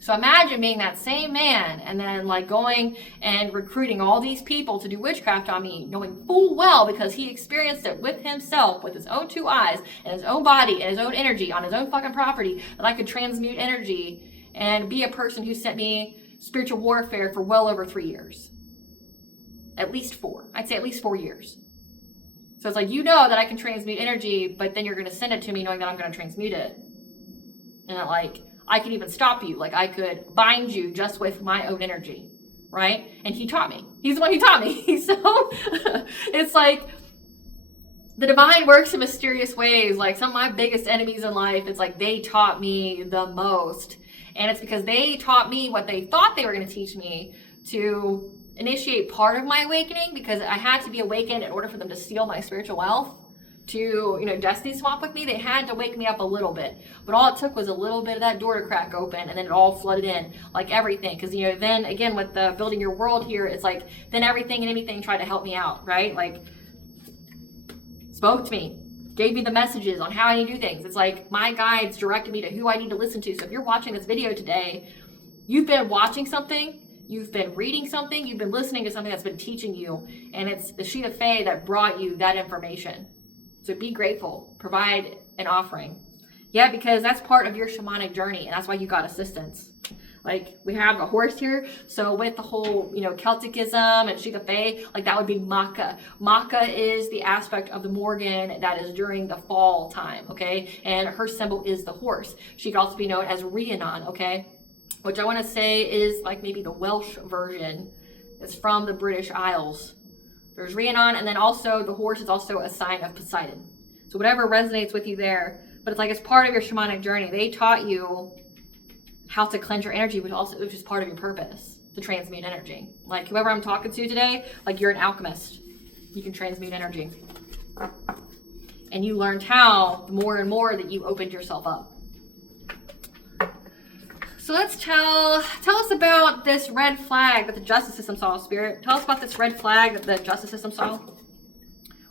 So imagine being that same man and then going and recruiting all these people to do witchcraft on me, knowing full well because he experienced it with himself, with his own 2 eyes and his own body and his own energy on his own fucking property, that I could transmute energy and be a person who sent me spiritual warfare for well over 3 years. At least 4. I'd say at least 4 years. So it's that I can transmute energy, but then you're going to send it to me knowing that I'm going to transmute it. And I could even stop you. I could bind you just with my own energy, right? And he taught me. He's the one who taught me. So it's the divine works in mysterious ways. Some of my biggest enemies in life, it's they taught me the most. And it's because they taught me what they thought they were going to teach me to initiate part of my awakening, because I had to be awakened in order for them to steal my spiritual wealth, to, destiny swap with me. They had to wake me up a little bit. But all it took was a little bit of that door to crack open, and then it all flooded in, everything. Because, then again, with the building your world here, it's then everything and anything tried to help me out, right? Spoke to me. Gave me the messages on how I need to do things. It's my guides directed me to who I need to listen to. So if you're watching this video today, you've been watching something, you've been reading something, you've been listening to something that's been teaching you, and it's the Shungite Fae that brought you that information. So be grateful, provide an offering. Yeah, because that's part of your shamanic journey, and that's why you got assistance. We have a horse here, so with the whole, Celticism and Shungite Fae, that would be Maka. Maka is the aspect of the Morgan that is during the fall time, okay? And her symbol is the horse. She could also be known as Rhiannon, okay? Which I want to say is maybe the Welsh version. It's from the British Isles. There's Rhiannon, and then also the horse is also a sign of Poseidon. So whatever resonates with you there, but it's it's part of your shamanic journey. They taught you how to cleanse your energy, which is part of your purpose, to transmute energy. Whoever I'm talking to today, you're an alchemist. You can transmute energy. And you learned how the more and more that you opened yourself up. So let's tell us about this red flag that the justice system saw, Spirit. Tell us about this red flag that the justice system saw.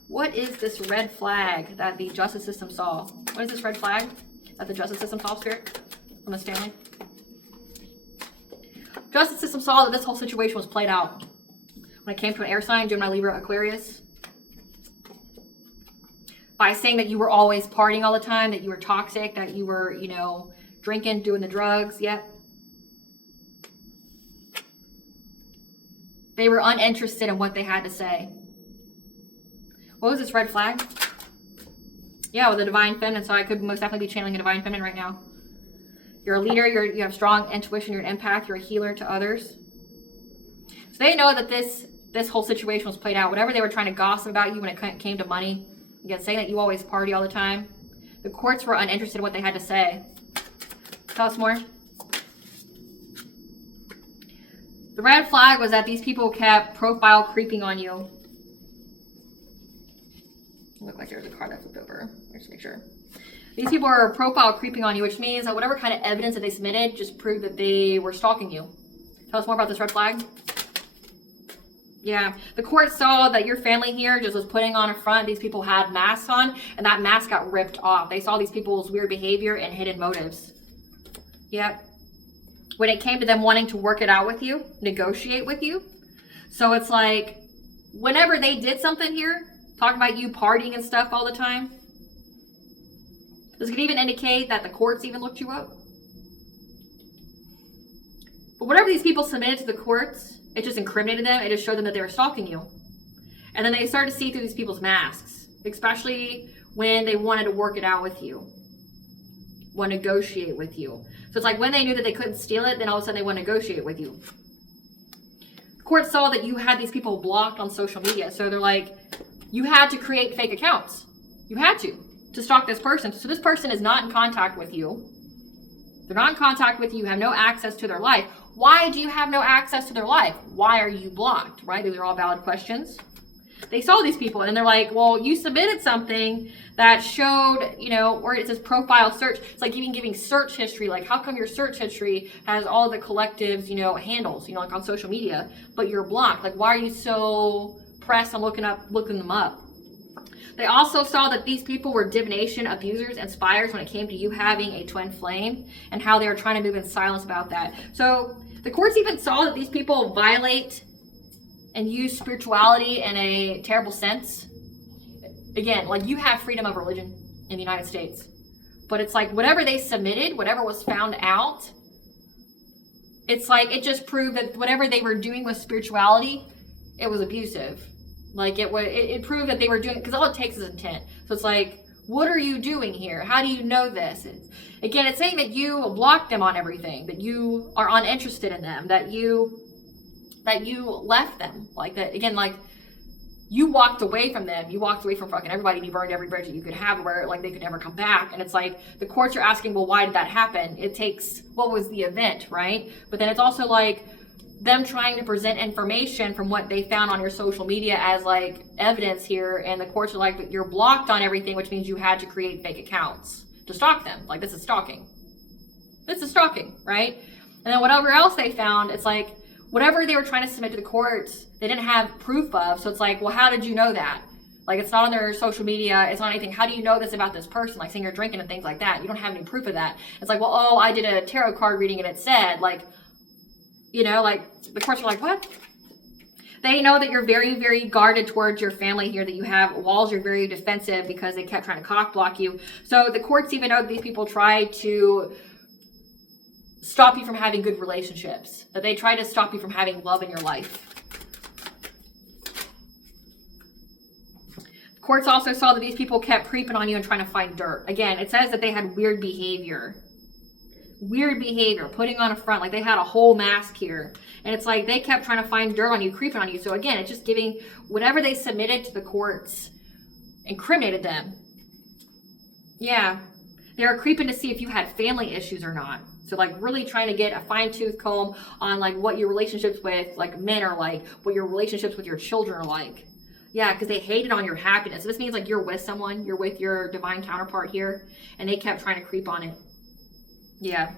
What is this red flag that the justice system saw? What is this red flag that the justice system saw, Spirit? From the Stanley. Justice system saw that this whole situation was played out when it came to an air sign, Gemini, Libra, Aquarius. By saying that you were always partying all the time, that you were toxic, that you were, drinking, doing the drugs. Yep. They were uninterested in what they had to say. What was this red flag? Yeah, with the divine feminine, so I could most definitely be channeling a divine feminine right now. You're a leader, you have strong intuition, you're an empath, you're a healer to others. So they know that this whole situation was played out. Whatever they were trying to gossip about you when it came to money, again, saying that you always party all the time. The courts were uninterested in what they had to say. Tell us more. The red flag was that these people kept profile creeping on you. Looked like there was a card I flipped over. Let's make sure. These people are profile creeping on you, which means that whatever kind of evidence that they submitted just proved that they were stalking you. Tell us more about this red flag. Yeah, the court saw that your family here just was putting on a front. These people had masks on, and that mask got ripped off. They saw these people's weird behavior and hidden motives. Yep. When it came to them wanting to work it out with you, negotiate with you. So it's like, whenever they did something here, talking about you partying and stuff all the time, this could even indicate that the courts even looked you up. But whatever these people submitted to the courts, it just incriminated them. It just showed them that they were stalking you. And then they started to see through these people's masks, especially when they wanted to work it out with you, want to negotiate with you. So it's like when they knew that they couldn't steal it, then all of a sudden they want to negotiate with you. The court saw that you had these people blocked on social media. So they're like, you had to create fake accounts. You had to stalk this person. So this person is not in contact with you. They're not in contact with you. You have no access to their life. Why do you have no access to their life? Why are you blocked, right? These are all valid questions. They saw these people and they're like, well, you submitted something that showed, where it says profile search. It's like even giving search history. Like, how come your search history has all the collectives, handles, like on social media, but you're blocked? Like, why are you so pressed on looking them up? They also saw that these people were divination abusers and spies when it came to you having a twin flame and how they were trying to move in silence about that. So the courts even saw that these people violate and use spirituality in a terrible sense. Again, like, you have freedom of religion in the United States, but it's like whatever they submitted, whatever was found out, it's like it just proved that whatever they were doing with spirituality, it was abusive. Like it proved that they were doing, because all it takes is intent. So it's like, what are you doing here? How do you know this? It's saying that you blocked them on everything, that you are uninterested in them, that you left them. Like that, again, like you walked away from them. You walked away from fucking everybody, and you burned every bridge that you could have where like they could never come back. And it's like the courts are asking, well, why did that happen? It takes, what was the event, right? But then it's also like them trying to present information from what they found on your social media as like evidence here, and the courts are like, but you're blocked on everything, which means you had to create fake accounts to stalk them. Like, this is stalking. This is stalking, right? And then whatever else they found, it's like whatever they were trying to submit to the courts, they didn't have proof of. So it's like, well, how did you know that? Like, it's not on their social media, it's not anything. How do you know this about this person? Like saying you're drinking and things like that. You don't have any proof of that. It's like, well, oh, I did a tarot card reading and it said, like, like the courts are like, what? They know that you're very, very guarded towards your family here, that you have walls, you're very defensive because they kept trying to cock block you. So the courts even know that these people try to stop you from having good relationships, that they try to stop you from having love in your life. The courts also saw that these people kept creeping on you and trying to find dirt. Again, it says that they had weird behavior, putting on a front, like they had a whole mask here. And it's like they kept trying to find dirt on you, creeping on you. So again, it's just giving whatever they submitted to the courts, incriminated them. Yeah, they were creeping to see if you had family issues or not. So like really trying to get a fine-tooth comb on like what your relationships with like men are like, what your relationships with your children are like. Yeah, because they hated on your happiness. So this means like you're with someone, you're with your divine counterpart here, and they kept trying to creep on it. Yeah.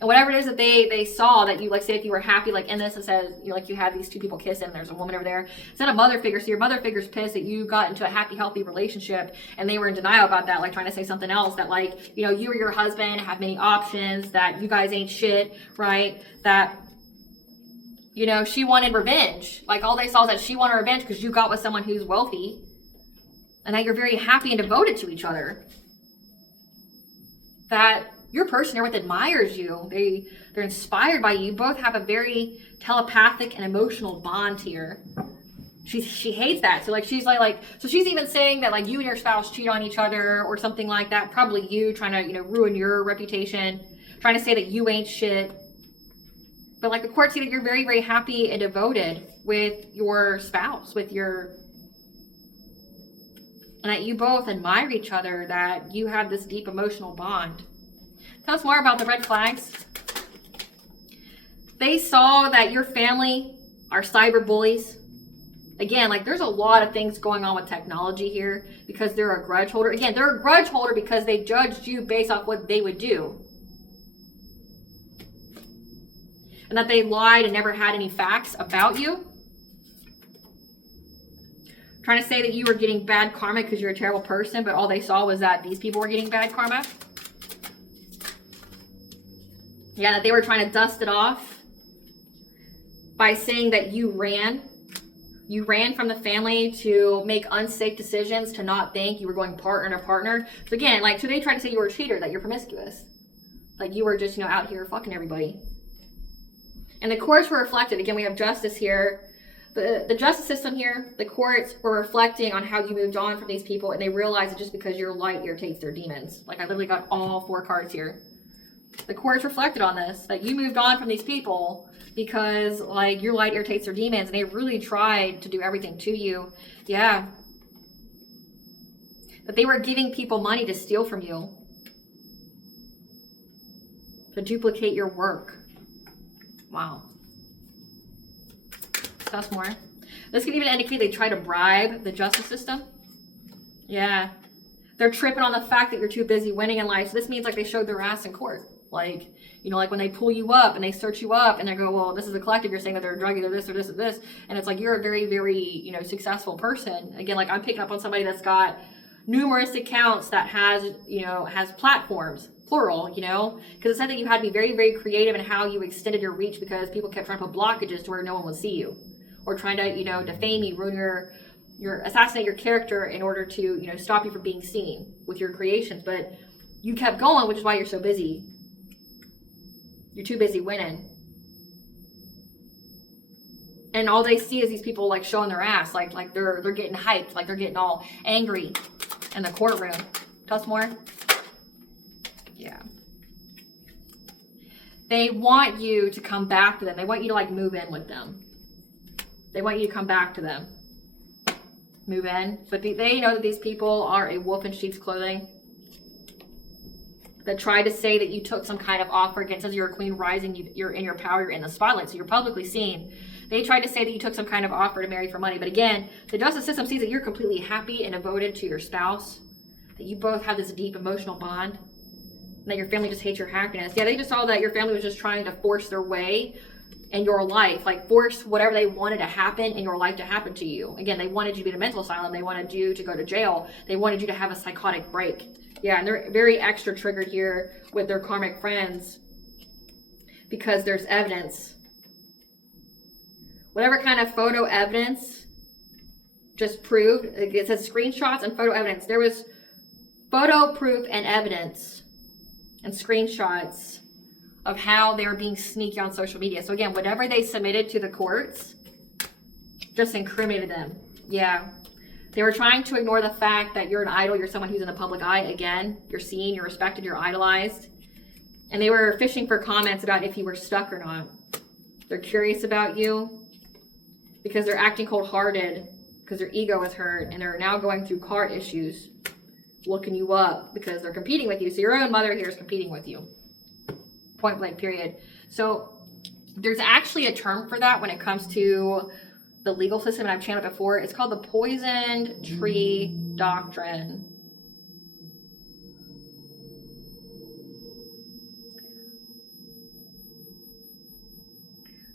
And whatever it is that they saw that you, like, say if you were happy, like in this, it says, like you had these two people kissing and there's a woman over there. It's not a mother figure. So your mother figure's pissed that you got into a happy, healthy relationship and they were in denial about that, like trying to say something else, that like, you or your husband have many options, that you guys ain't shit, right? That, she wanted revenge. Like all they saw is that she wanted revenge because you got with someone who's wealthy, and that you're very happy and devoted to each other. That your person you're with admires you. They're They're inspired by you. You both have a very telepathic and emotional bond here. She hates that. So like she's like so she's even saying that like you and your spouse cheat on each other or something like that. Probably you trying to, you know, ruin your reputation, trying to say that you ain't shit. But like the courts see that you're very, very happy and devoted with your spouse, and that you both admire each other, that you have this deep emotional bond. Tell us more about the red flags. They saw that your family are cyber bullies. Again, like there's a lot of things going on with technology here because they're a grudge holder. Again, they're a grudge holder because they judged you based off what they would do. And that they lied and never had any facts about you. Trying to say that you were getting bad karma because you're a terrible person, but all they saw was that these people were getting bad karma. Yeah, that they were trying to dust it off by saying that you ran. You ran from the family to make unsafe decisions, to not think you were going partner to partner. So again, like, so they tried to say you were a cheater, that you're promiscuous. Like you were just, you know, out here fucking everybody. And the courts were reflected. Again, we have justice here. The justice system here, the courts were reflecting on how you moved on from these people, and they realized that just because your light irritates their demons. Like I literally got all 4 cards here. The courts reflected on this, that you moved on from these people because like your light irritates their demons, and they really tried to do everything to you. Yeah. That they were giving people money to steal from you, to duplicate your work. Wow. Tell us more. This could even indicate they try to bribe the justice system. Yeah. They're tripping on the fact that you're too busy winning in life. So this means like they showed their ass in court. Like, you know, like when they pull you up and they search you up and they go, well, this is a collective, you're saying that they're a druggie, they're this or this or this. And it's like, you're a very, very, you know, successful person. Again, like I'm picking up on somebody that's got numerous accounts, that has, you know, has platforms, plural, you know, because it said that you had to be very, very creative in how you extended your reach because people kept trying to put blockages to where no one would see you, or trying to, you know, defame you, ruin your assassinate your character in order to, you know, stop you from being seen with your creations. But you kept going, which is why you're so busy. You're too busy winning. And all they see is these people like showing their ass, like they're getting hyped, like they're getting all angry in the courtroom. Tell us more. Yeah. They want you to come back to them. They want you to like move in with them. They want you to come back to them. Move in. But they know that these people are a wolf in sheep's clothing. That tried to say that you took some kind of offer against us. You're a queen rising, you're in your power, you're in the spotlight, so you're publicly seen. They tried to say that you took some kind of offer to marry for money. But again, the justice system sees that you're completely happy and devoted to your spouse, that you both have this deep emotional bond, and that your family just hates your happiness. Yeah, they just saw that your family was just trying to force their way in your life, like force whatever they wanted to happen in your life to happen to you. Again, they wanted you to be in a mental asylum. They wanted you to go to jail. They wanted you to have a psychotic break. Yeah, and they're very extra triggered here with their karmic friends because there's evidence. Whatever kind of photo evidence just proved, it says screenshots and photo evidence. There was photo proof and evidence and screenshots of how they were being sneaky on social media. So again, whatever they submitted to the courts just incriminated them. Yeah. They were trying to ignore the fact that you're an idol, you're someone who's in the public eye. Again, you're seen, you're respected, you're idolized. And they were fishing for comments about if you were stuck or not. They're curious about you because they're acting cold-hearted because their ego is hurt, and they're now going through card issues, looking you up because they're competing with you. So your own mother here is competing with you. Point blank, period. So there's actually a term for that when it comes to the legal system, and I've channeled it before. It's called the poison tree doctrine.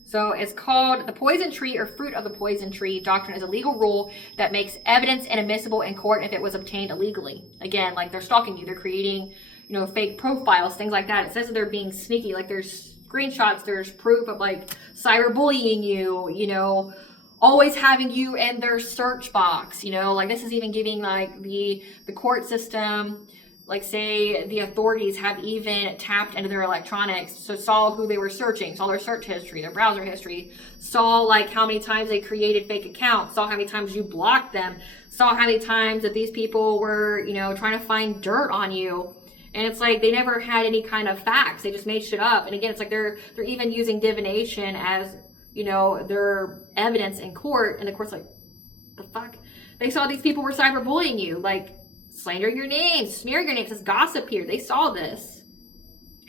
So it's called the poison tree or fruit of the poison tree doctrine is a legal rule that makes evidence inadmissible in court if it was obtained illegally. Again, like they're stalking you, they're creating, you know, fake profiles, things like that. It says that they're being sneaky, like there's screenshots, there's proof of like cyberbullying you, you know, always having you in their search box, you know, like this is even giving like the court system like say the authorities have even tapped into their electronics, so saw who they were searching, saw their search history, their browser history, saw like how many times they created fake accounts, saw how many times you blocked them, saw how many times that these people were, you know, trying to find dirt on you. And it's like they never had any kind of facts. They just made shit up. And again, it's like they're even using divination as, you know, their evidence in court. And the court's like, the fuck? They saw these people were cyberbullying you, like slandering your name, smearing your name. There's gossip here. They saw this.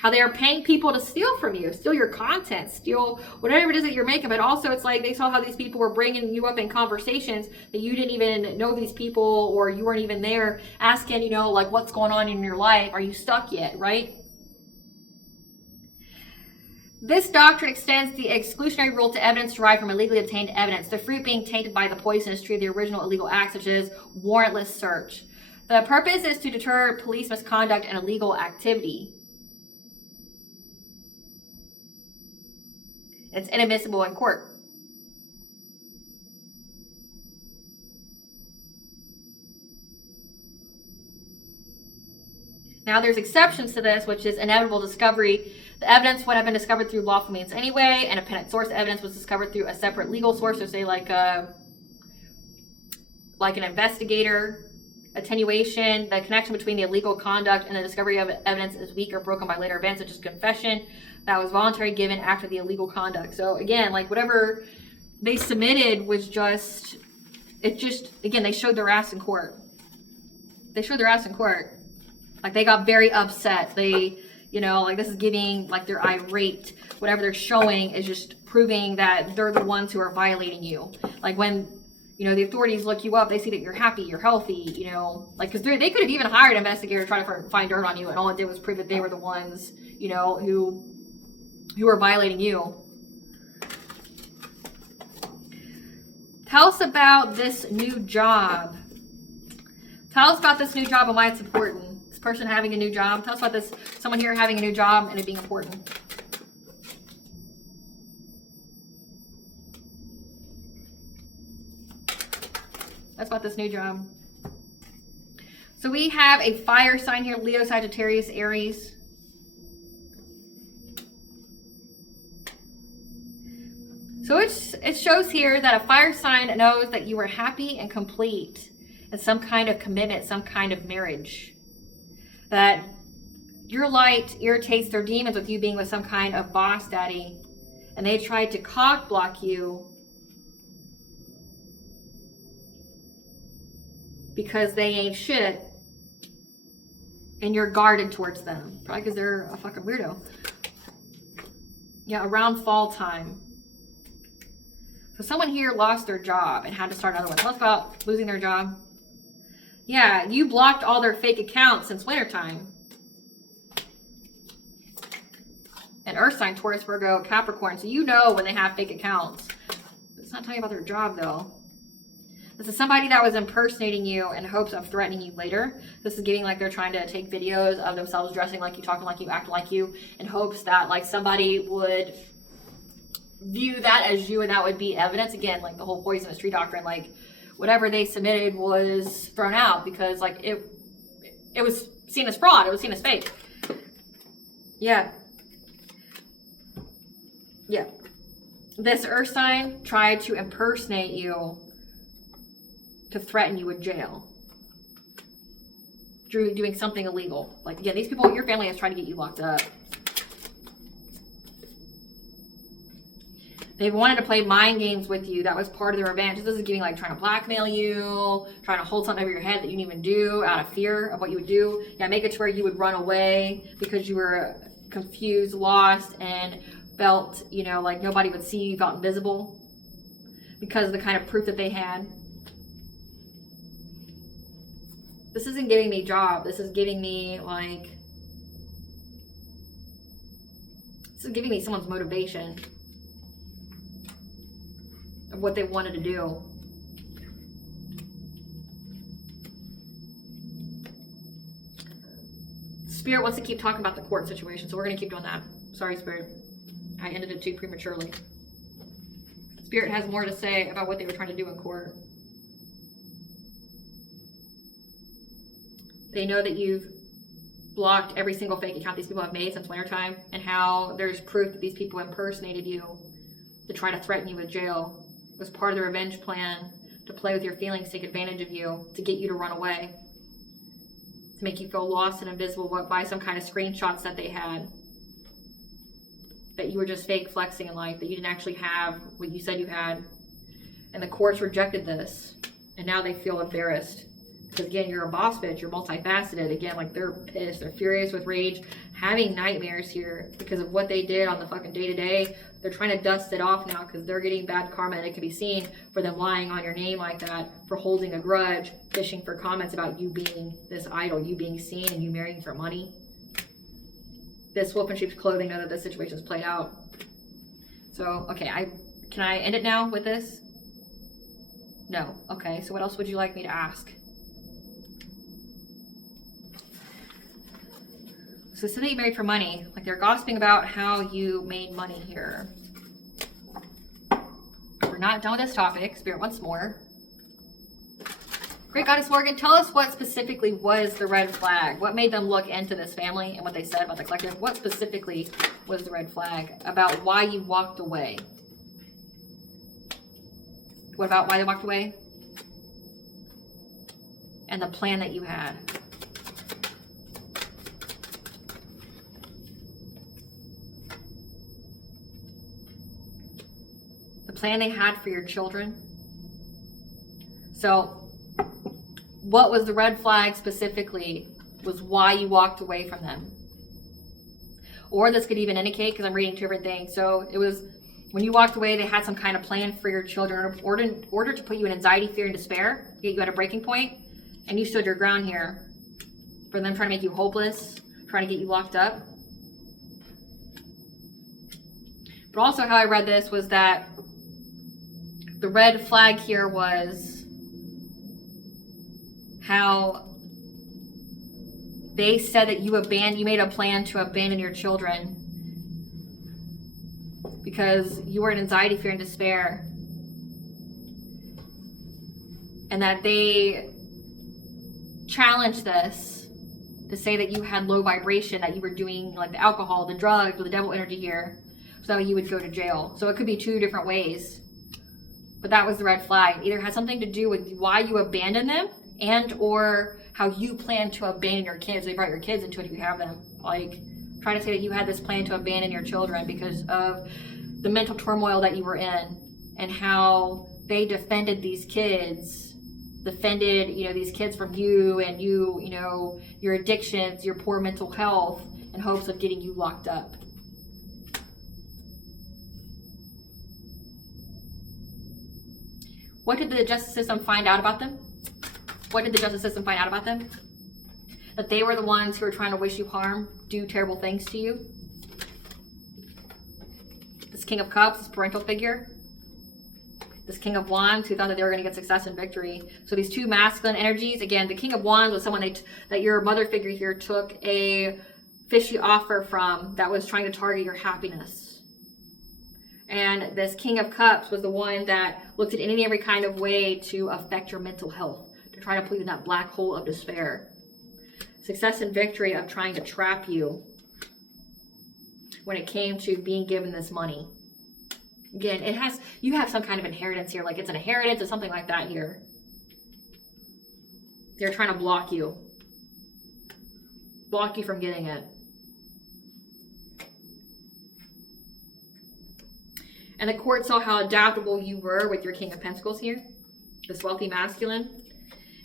How they are paying people to steal from you, steal your content, steal whatever it is that you're making. But also it's like they saw how these people were bringing you up in conversations that you didn't even know these people, or you weren't even there, asking, you know, like what's going on in your life. Are you stuck yet, right? This doctrine extends the exclusionary rule to evidence derived from illegally obtained evidence, the fruit being tainted by the poisonous tree of the original illegal act, such as warrantless search. The purpose is to deter police misconduct and illegal activity. It's inadmissible in court. Now there's exceptions to this, which is inevitable discovery. The evidence would have been discovered through lawful means anyway, and independent source evidence was discovered through a separate legal source, so say like an investigator. Attenuation, the connection between the illegal conduct and the discovery of evidence is weak or broken by later events, such as confession that was voluntary given after the illegal conduct. So again, like whatever they submitted was just, again, they showed their ass in court. They showed their ass in court. Like they got very upset. They, you know, like this is giving, like they're irate. Whatever they're showing is just proving that they're the ones who are violating you. Like when, you know, the authorities look you up, they see that you're happy, you're healthy, you know, like, because they could have even hired an investigator to try to find dirt on you, and all it did was prove that they were the ones, you know, who were violating you. Tell us about this new job. Tell us about this new job and why it's important. This person having a new job. Tell us about this, someone here having a new job and it being important. That's about this new job. So we have a fire sign here, Leo, Sagittarius, Aries. So it shows here that a fire sign knows that you are happy and complete in some kind of commitment, some kind of marriage. That your light irritates their demons with you being with some kind of boss daddy. And they tried to cock block you because they ain't shit, and you're guarded towards them. Probably because they're a fucking weirdo. Yeah, around fall time. So someone here lost their job and had to start another one. Tell us about losing their job. Yeah, you blocked all their fake accounts since wintertime. And Earth sign, Taurus, Virgo, Capricorn. So you know when they have fake accounts. It's not telling you about their job though. This is somebody that was impersonating you in hopes of threatening you later. This is giving like they're trying to take videos of themselves dressing like you, talking like you, acting like you, in hopes that like somebody would view that as you and that would be evidence. Again, like the whole poisonous tree doctrine, like whatever they submitted was thrown out because like it was seen as fraud. It was seen as fake. Yeah. Yeah. This Earth sign tried to impersonate you to threaten you with jail. Doing something illegal. Like, yeah, these people, your family has tried to get you locked up. They wanted to play mind games with you. That was part of their revenge. This is giving like trying to blackmail you, trying to hold something over your head that you didn't even do out of fear of what you would do. Yeah, make it to where you would run away because you were confused, lost, and felt, you know, like nobody would see you. You felt invisible because of the kind of proof that they had. This isn't giving me job. This is giving me like, this is giving me someone's motivation of what they wanted to do. Spirit wants to keep talking about the court situation, so we're going to keep doing that. Sorry, Spirit. I ended it too prematurely. Spirit has more to say about what they were trying to do in court. They know that you've blocked every single fake account these people have made since wintertime, and how there's proof that these people impersonated you to try to threaten you with jail. It was part of the revenge plan to play with your feelings, take advantage of you, to get you to run away, to make you feel lost and invisible by some kind of screenshots that they had, that you were just fake flexing in life, that you didn't actually have what you said you had. And the courts rejected this, and now they feel embarrassed. Because again, you're a boss bitch, you're multifaceted. Again, like, they're pissed, they're furious with rage, having nightmares here because of what they did on the fucking day-to-day. They're trying to dust it off now because they're getting bad karma, and it can be seen for them lying on your name like that, for holding a grudge, fishing for comments about you being this idol, you being seen, and you marrying for money. This wolf in sheep's clothing know that this situation's played out. So, okay, can I end it now with this? No. Okay, so what else would you like me to ask? So say that you married for money. Like, they're gossiping about how you made money here. We're not done with this topic. Spirit wants more. Great Goddess Morgan, tell us what specifically was the red flag. What made them look into this family and what they said about the collective? What specifically was the red flag about why you walked away? What about why they walked away? And the plan that you had. The plan they had for your children. So, what was the red flag specifically was why you walked away from them. Or this could even indicate, because I'm reading two different things. So it was when you walked away, they had some kind of plan for your children in order to put you in anxiety, fear, and despair, get you at a breaking point, and you stood your ground here for them trying to make you hopeless, trying to get you locked up. But also how I read this was that the red flag here was how they said that you made a plan to abandon your children because you were in anxiety, fear, and despair. And that they challenged this to say that you had low vibration, that you were doing like the alcohol, the drugs, or the devil energy here, so that you would go to jail. So it could be two different ways. But that was the red flag. It either had something to do with why you abandoned them, and or how you plan to abandon your kids. They brought your kids into it if you have them. Like, trying to say that you had this plan to abandon your children because of the mental turmoil that you were in, and how they defended these kids, these kids from you and your addictions, your poor mental health, in hopes of getting you locked up. What did the justice system find out about them? What did the justice system find out about them? That they were the ones who were trying to wish you harm, do terrible things to you. This King of Cups, this parental figure. This King of Wands, who thought that they were going to get success and victory. So these two masculine energies. Again, the King of Wands was someone that your mother figure here took a fishy offer from, that was trying to target your happiness. And this King of Cups was the one that looked at any and every kind of way to affect your mental health, to try to put you in that black hole of despair. Success and victory of trying to trap you when it came to being given this money. Again, you have some kind of inheritance here, like it's an inheritance or something like that here. They're trying to block you from getting it. And the court saw how adaptable you were with your King of Pentacles here, this wealthy masculine,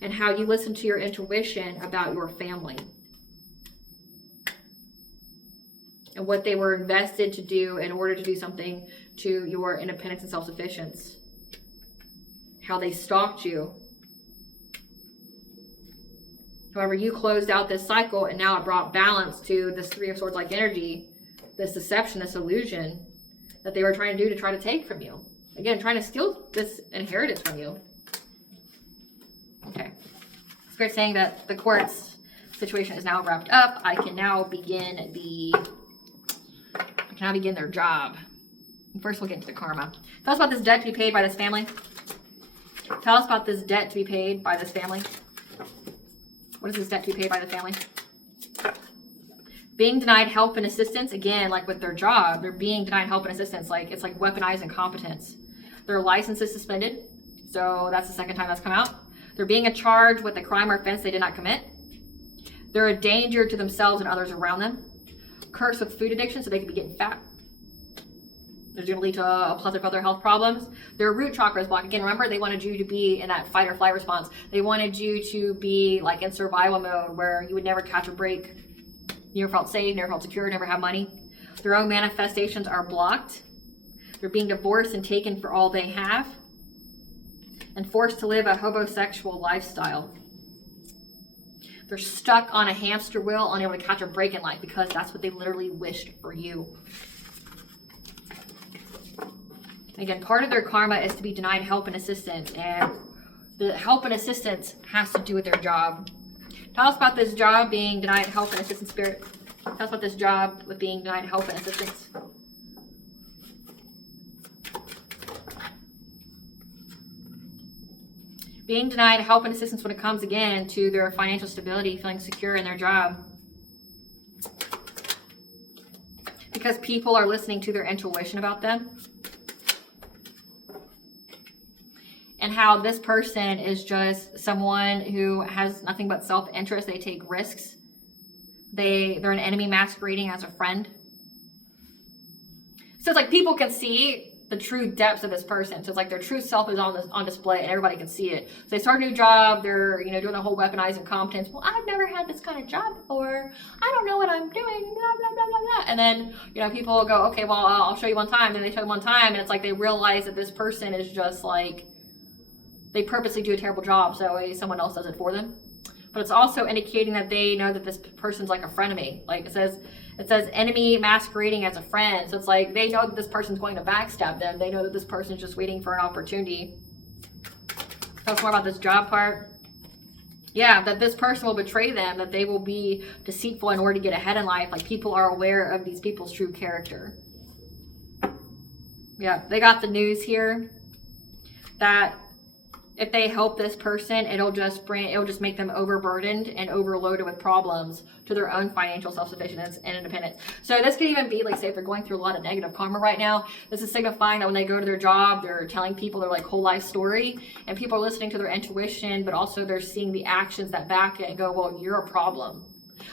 and how you listened to your intuition about your family and what they were invested to do in order to do something to your independence and self-sufficiency. How they stalked you. However, you closed out this cycle, and now it brought balance to this Three of Swords-like energy, this deception, this illusion that they were trying to do to try to take from you. Again, trying to steal this inheritance from you. Okay. It's great saying that the court's situation is now wrapped up. I can now begin their job. First, we'll get into the karma. Tell us about this debt to be paid by this family. Tell us about this debt to be paid by this family. What is this debt to be paid by the family? Being denied help and assistance, again, like with their job, they're being denied help and assistance. Like it's like weaponized incompetence. Their license is suspended. So that's the second time that's come out. They're being charged with a crime or offense they did not commit. They're a danger to themselves and others around them. Cursed with food addiction, so they could be getting fat. There's going to lead to a plethora of other health problems. Their root chakra is blocked. Again, remember, they wanted you to be in that fight or flight response. They wanted you to be like in survival mode where you would never catch a break. You never felt safe, never felt secure, never have money. Their own manifestations are blocked. They're being divorced and taken for all they have. And forced to live a homosexual lifestyle. They're stuck on a hamster wheel, unable to catch a break in life because that's what they literally wished for you. Again, part of their karma is to be denied help and assistance, and the help and assistance has to do with their job. Tell us about this job being denied help and assistance, Spirit. Tell us about this job with being denied help and assistance. Being denied help and assistance when it comes, again, to their financial stability, feeling secure in their job. Because people are listening to their intuition about them. And how this person is just someone who has nothing but self-interest. They take risks. They're an enemy masquerading as a friend. So it's like people can see the true depths of this person. So it's like their true self is on display and everybody can see it. So they start a new job, they're doing the whole weaponized incompetence. Well, I've never had this kind of job before. I don't know what I'm doing, blah, blah, blah, blah, blah. And then, people will go, okay, well, I'll show you one time. And they show you one time and it's like they realize that this person is just like, they purposely do a terrible job so someone else does it for them. But it's also indicating that they know that this person's like a frenemy. Like it says enemy masquerading as a friend. So it's like they know that this person's going to backstab them. They know that this person's just waiting for an opportunity. Tell us more about this job part. Yeah, that this person will betray them, that they will be deceitful in order to get ahead in life. Like people are aware of these people's true character. Yeah, they got the news here that if they help this person, it'll just make them overburdened and overloaded with problems to their own financial self-sufficiency and independence. So this could even be like, say if they're going through a lot of negative karma right now, this is signifying that when they go to their job, they're telling people their like whole life story and people are listening to their intuition, but also they're seeing the actions that back it and go, well, you're a problem.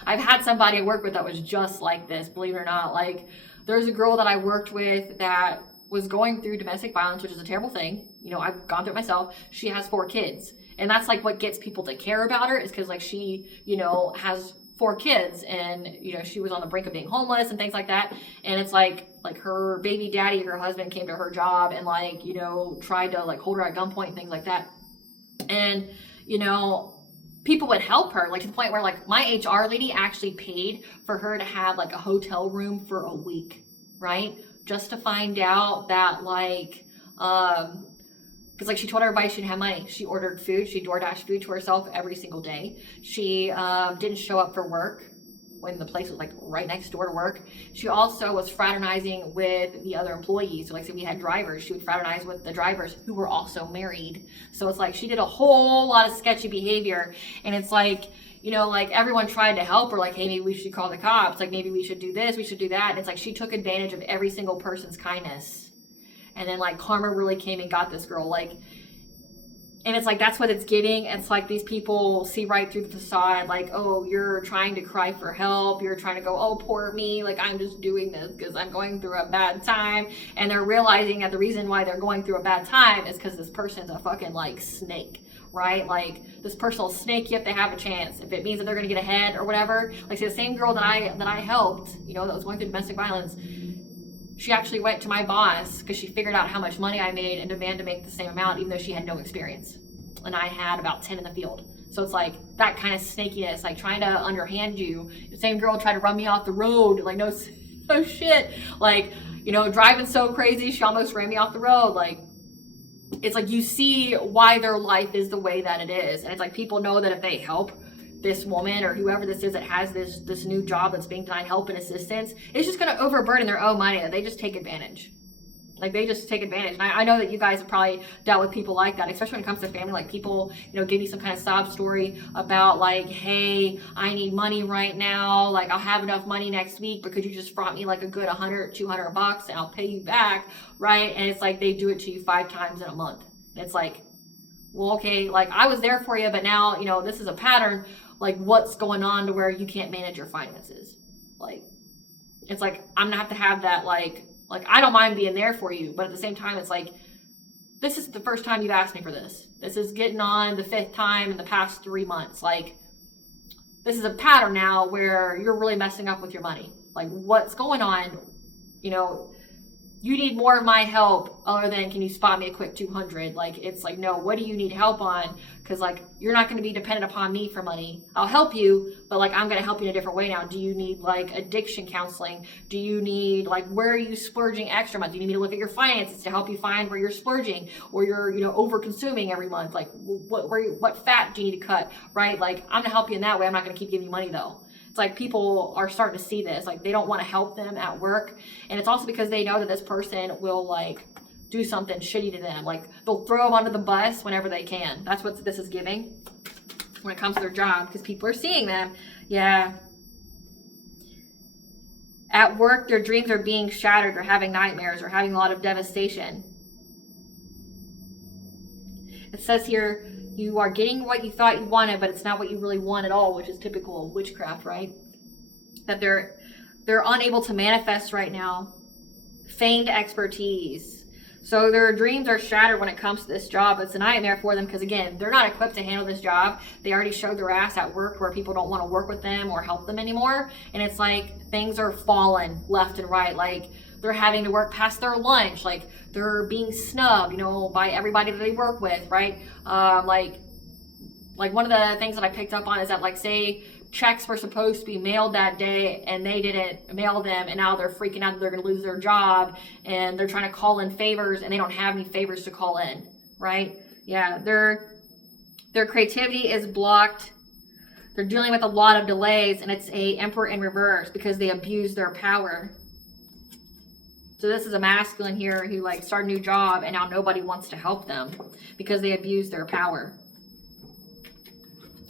I've had somebody I work with that was just like this, believe it or not. Like there's a girl that I worked with that was going through domestic violence, which is a terrible thing. I've gone through it myself. She has 4 kids. And that's like what gets people to care about her is because like she, has 4 kids and, she was on the brink of being homeless and things like that. And it's like her baby daddy, her husband came to her job and like, tried to like hold her at gunpoint and things like that. And, people would help her like to the point where like my HR lady actually paid for her to have like a hotel room for a week, right? Just to find out that like, because like she told everybody she didn't have money. She ordered food. She DoorDashed food to herself every single day. She didn't show up for work when the place was like right next door to work. She also was fraternizing with the other employees. So like say we had drivers, she would fraternize with the drivers who were also married. So it's like she did a whole lot of sketchy behavior. And it's like, like everyone tried to help her, like, hey, maybe we should call the cops. Like maybe we should do this, we should do that. And it's like she took advantage of every single person's kindness. And then like karma really came and got this girl. Like, and it's like, that's what it's giving. It's like these people see right through the facade. Like, oh, you're trying to cry for help. You're trying to go, oh, poor me. Like, I'm just doing this because I'm going through a bad time. And they're realizing that the reason why they're going through a bad time is because this person's a fucking like snake, right? Like this person will snake you if they have a chance. If it means that they're going to get ahead or whatever. Like say the same girl that I helped, that was going through domestic violence. She actually went to my boss because she figured out how much money I made and demanded to make the same amount even though she had no experience. And I had about 10 in the field. So it's like that kind of snakiness, like trying to underhand you. The same girl tried to run me off the road, like no shit. Like, driving so crazy, she almost ran me off the road. Like, it's like you see why their life is the way that it is. And it's like people know that if they help this woman or whoever this is that has this new job that's being denied help and assistance, it's just going to overburden their own money. They just take advantage. Like, they just take advantage. And I know that you guys have probably dealt with people like that, especially when it comes to family. Like, people, you know, give you some kind of sob story about, like, hey, I need money right now. Like, I'll have enough money next week, but could you just front me like a good $100, $200 and I'll pay you back, right? And it's like they do it to you 5 times in a month. And it's like, well, okay, like, I was there for you, but now, you know, this is a pattern. Like, what's going on to where you can't manage your finances? Like, it's like, I'm gonna have to have that, like, I don't mind being there for you, but at the same time, it's like, this is the first time you've asked me for this. This is getting on the 5th time in the past 3 months. Like, this is a pattern now where you're really messing up with your money. Like, what's going on? You know, you need more of my help other than, can you spot me a quick 200? Like, it's like, no, what do you need help on? Because, like, you're not going to be dependent upon me for money. I'll help you, but, like, I'm going to help you in a different way now. Do you need, like, addiction counseling? Do you need, like, where are you splurging extra month? Do you need me to look at your finances to help you find where you're splurging, or you're, you know, over consuming every month? Like, what fat do you need to cut, right? Like, I'm going to help you in that way. I'm not going to keep giving you money, though. It's like, people are starting to see this. Like, they don't want to help them at work. And it's also because they know that this person will, like, do something shitty to them. Like, they'll throw them under the bus whenever they can. That's what this is giving when it comes to their job, because people are seeing them. Yeah. At work, their dreams are being shattered. They're having nightmares or having a lot of devastation. It says here, you are getting what you thought you wanted, but it's not what you really want at all, which is typical of witchcraft, right? That they're unable to manifest right now. Feigned expertise. So their dreams are shattered when it comes to this job. It's a nightmare for them because, again, they're not equipped to handle this job. They already showed their ass at work where people don't want to work with them or help them anymore. And it's like things are falling left and right. Like, they're having to work past their lunch. Like, they're being snubbed, you know, by everybody that they work with, right? Like one of the things that I picked up on is that, like, say checks were supposed to be mailed that day and they didn't mail them, and now they're freaking out that they're going to lose their job, and they're trying to call in favors and they don't have any favors to call in, right? Yeah, their creativity is blocked. They're dealing with a lot of delays, and it's a Emperor in reverse because they abuse their power. So this is a masculine here who, like, started a new job and now nobody wants to help them because they abuse their power.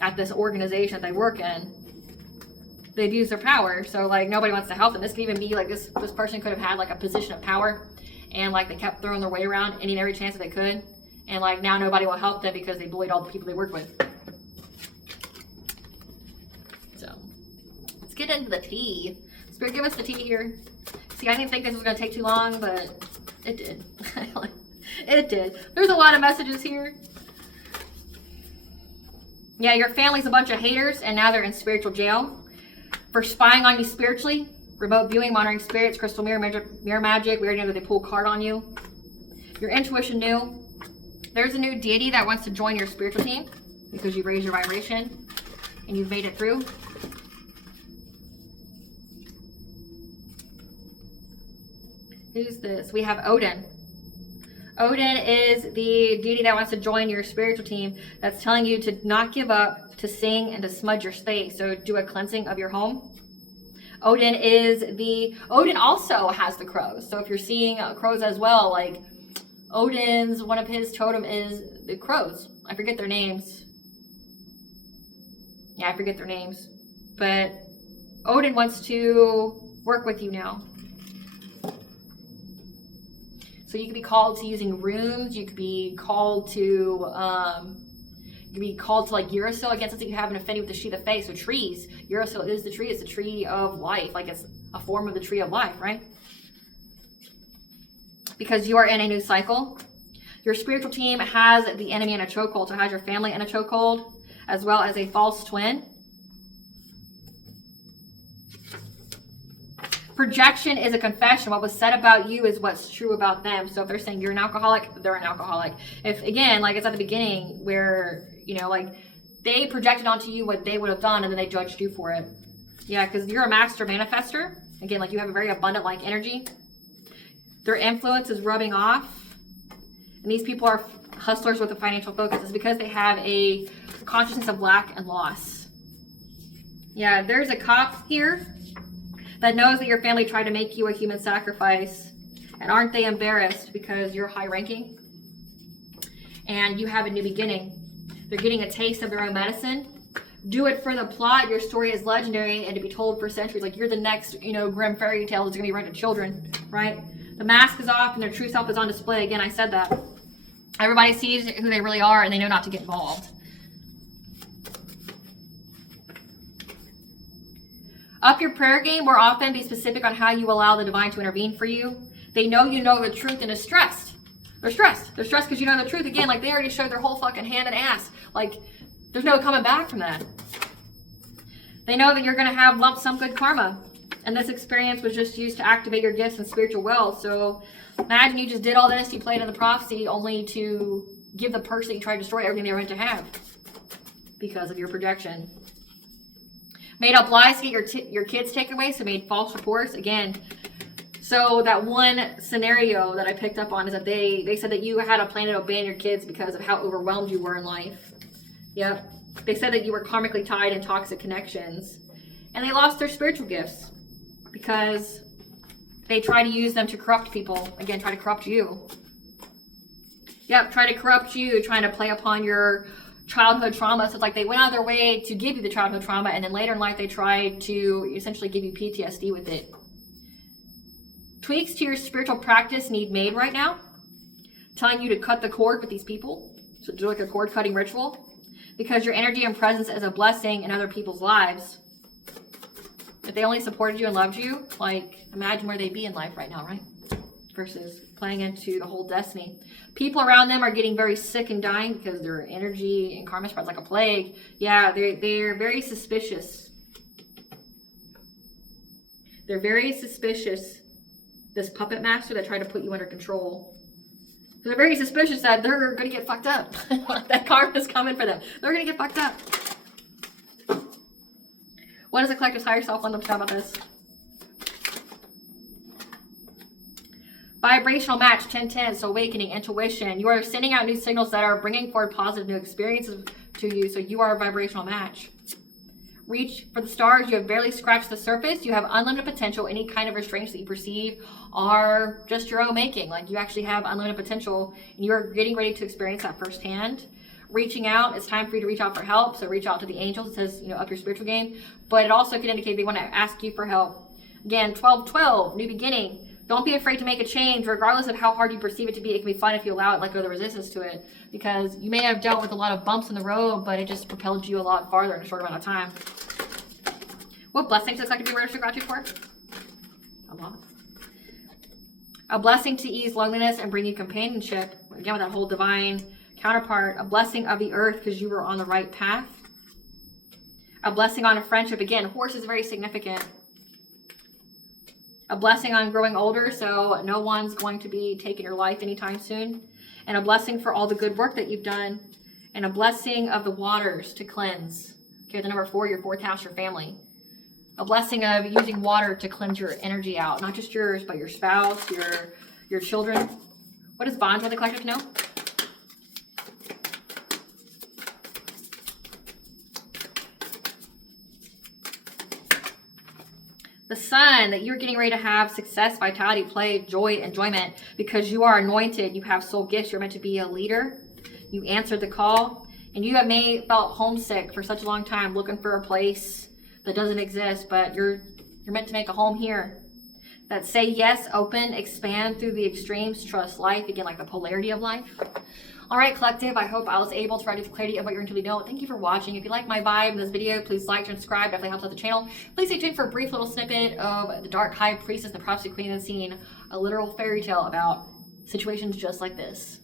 At this organization that they work in, they abuse their power. So, like, nobody wants to help them. This could even be like this person could have had, like, a position of power, and, like, they kept throwing their weight around any and every chance that they could. And, like, now nobody will help them because they bullied all the people they work with. So let's get into the tea. Spirit, give us the tea here. See, I didn't think this was going to take too long, but it did. It did. There's a lot of messages here. Yeah, your family's a bunch of haters, and now they're in spiritual jail for spying on you spiritually. Remote viewing, monitoring spirits, crystal mirror magic. We already know that they pull a card on you. Your intuition knew. There's a new deity that wants to join your spiritual team because you've raised your vibration and you've made it through. Who's this? We have Odin. Odin is the deity that wants to join your spiritual team, that's telling you to not give up, to sing, and to smudge your space. So do a cleansing of your home. Odin also has the crows. So if you're seeing crows as well, like, Odin's, one of his totem is the crows. I forget their names. Yeah, I forget their names. But Odin wants to work with you now. So you could be called to using runes. You could be called to, like, Uracil. Again, since you have an affinity with the sheath of faith, so trees. Uracil is the tree. It's the tree of life. Like, it's a form of the tree of life, right? Because you are in a new cycle. Your spiritual team has the enemy in a chokehold. So it has your family in a chokehold, as well as a false twin. Projection is a confession. What was said about you is what's true about them. So if they're saying you're an alcoholic, they're an alcoholic. If, again, like it's at the beginning where, you know, like they projected onto you what they would have done and then they judged you for it. Yeah, because you're a master manifester. Again, like you have a very abundant like energy. Their influence is rubbing off. And these people are hustlers with a financial focus. It's because they have a consciousness of lack and loss. Yeah, there's a cop here that knows that your family tried to make you a human sacrifice. And aren't they embarrassed because you're high ranking and you have a new beginning? They're getting a taste of their own medicine. Do it for the plot. Your story is legendary and to be told for centuries. Like you're the next, grim fairy tale that's going to be read to children, right? The mask is off and their true self is on display. Again, I said that. Everybody sees who they really are and they know not to get involved. Up your prayer game. More often, be specific on how you allow the divine to intervene for you. They know you know the truth and are stressed. They're stressed. They're stressed because you know the truth. Again, like they already showed their whole fucking hand and ass. Like there's no coming back from that. They know that you're going to have lump sum good karma. And this experience was just used to activate your gifts and spiritual wealth. So imagine you just did all this, you played in the prophecy only to give the person you tried to destroy everything they were meant to have because of your projection. Made up lies to get your kids taken away, so made false reports. Again, so that one scenario that I picked up on is that they said that you had a plan to abandon your kids because of how overwhelmed you were in life. Yep. They said that you were karmically tied in toxic connections. And they lost their spiritual gifts because they try to use them to corrupt people. Again, try to corrupt you. Yep, try to corrupt you, trying to play upon your childhood trauma. So it's like they went out of their way to give you the childhood trauma, and then later in life they tried to essentially give you PTSD with it. Tweaks to your spiritual practice need made right now. Telling you to cut the cord with these people. So do like a cord cutting ritual. Because your energy and presence is a blessing in other people's lives. If they only supported you and loved you, like imagine where they'd be in life right now, right? Versus playing into the whole destiny. People around them are getting very sick and dying because their energy and karma spreads like a plague. Yeah, they're very suspicious. They're very suspicious, this puppet master that tried to put you under control. So they're very suspicious that they're going to get fucked up. That karma's coming for them. They're going to get fucked up. What does the collective's higher self want them to know about this? Vibrational match, 1010, so awakening, intuition. You are sending out new signals that are bringing forward positive new experiences to you, so you are a vibrational match. Reach for the stars. You have barely scratched the surface. You have unlimited potential. Any kind of restraints that you perceive are just your own making. Like you actually have unlimited potential and you're getting ready to experience that firsthand. Reaching out, it's time for you to reach out for help. So reach out to the angels. It says, up your spiritual game. But it also can indicate they want to ask you for help. Again, 1212, new beginning. Don't be afraid to make a change, regardless of how hard you perceive it to be. It can be fun if you allow it, let go of the resistance to it. Because you may have dealt with a lot of bumps in the road, but it just propelled you a lot farther in a short amount of time. What blessings does collective register gratitude for? A lot. A blessing to ease loneliness and bring you companionship. Again, with that whole divine counterpart. A blessing of the earth because you were on the right path. A blessing on a friendship. Again, horse is very significant. A blessing on growing older, so no one's going to be taking your life anytime soon. And a blessing for all the good work that you've done. And a blessing of the waters to cleanse. Okay, the number 4, your 4th house, your family. A blessing of using water to cleanse your energy out. Not just yours, but your spouse, your children. What does Bonds want the collective to know? The sun, that you're getting ready to have success, vitality, play, joy, enjoyment, because you are anointed. You have soul gifts. You're meant to be a leader. You answered the call, and you have felt homesick for such a long time, looking for a place that doesn't exist, but you're meant to make a home here. That say yes, open, expand through the extremes, trust life. Again, like the polarity of life. All right, collective, I hope I was able to provide you the clarity of what you're intuitively know. Thank you for watching. If you like my vibe in this video, please like and subscribe. Definitely helps out the channel. Please stay tuned for a brief little snippet of the Dark High Priestess, the Prophecy Queen, and seeing a literal fairy tale about situations just like this.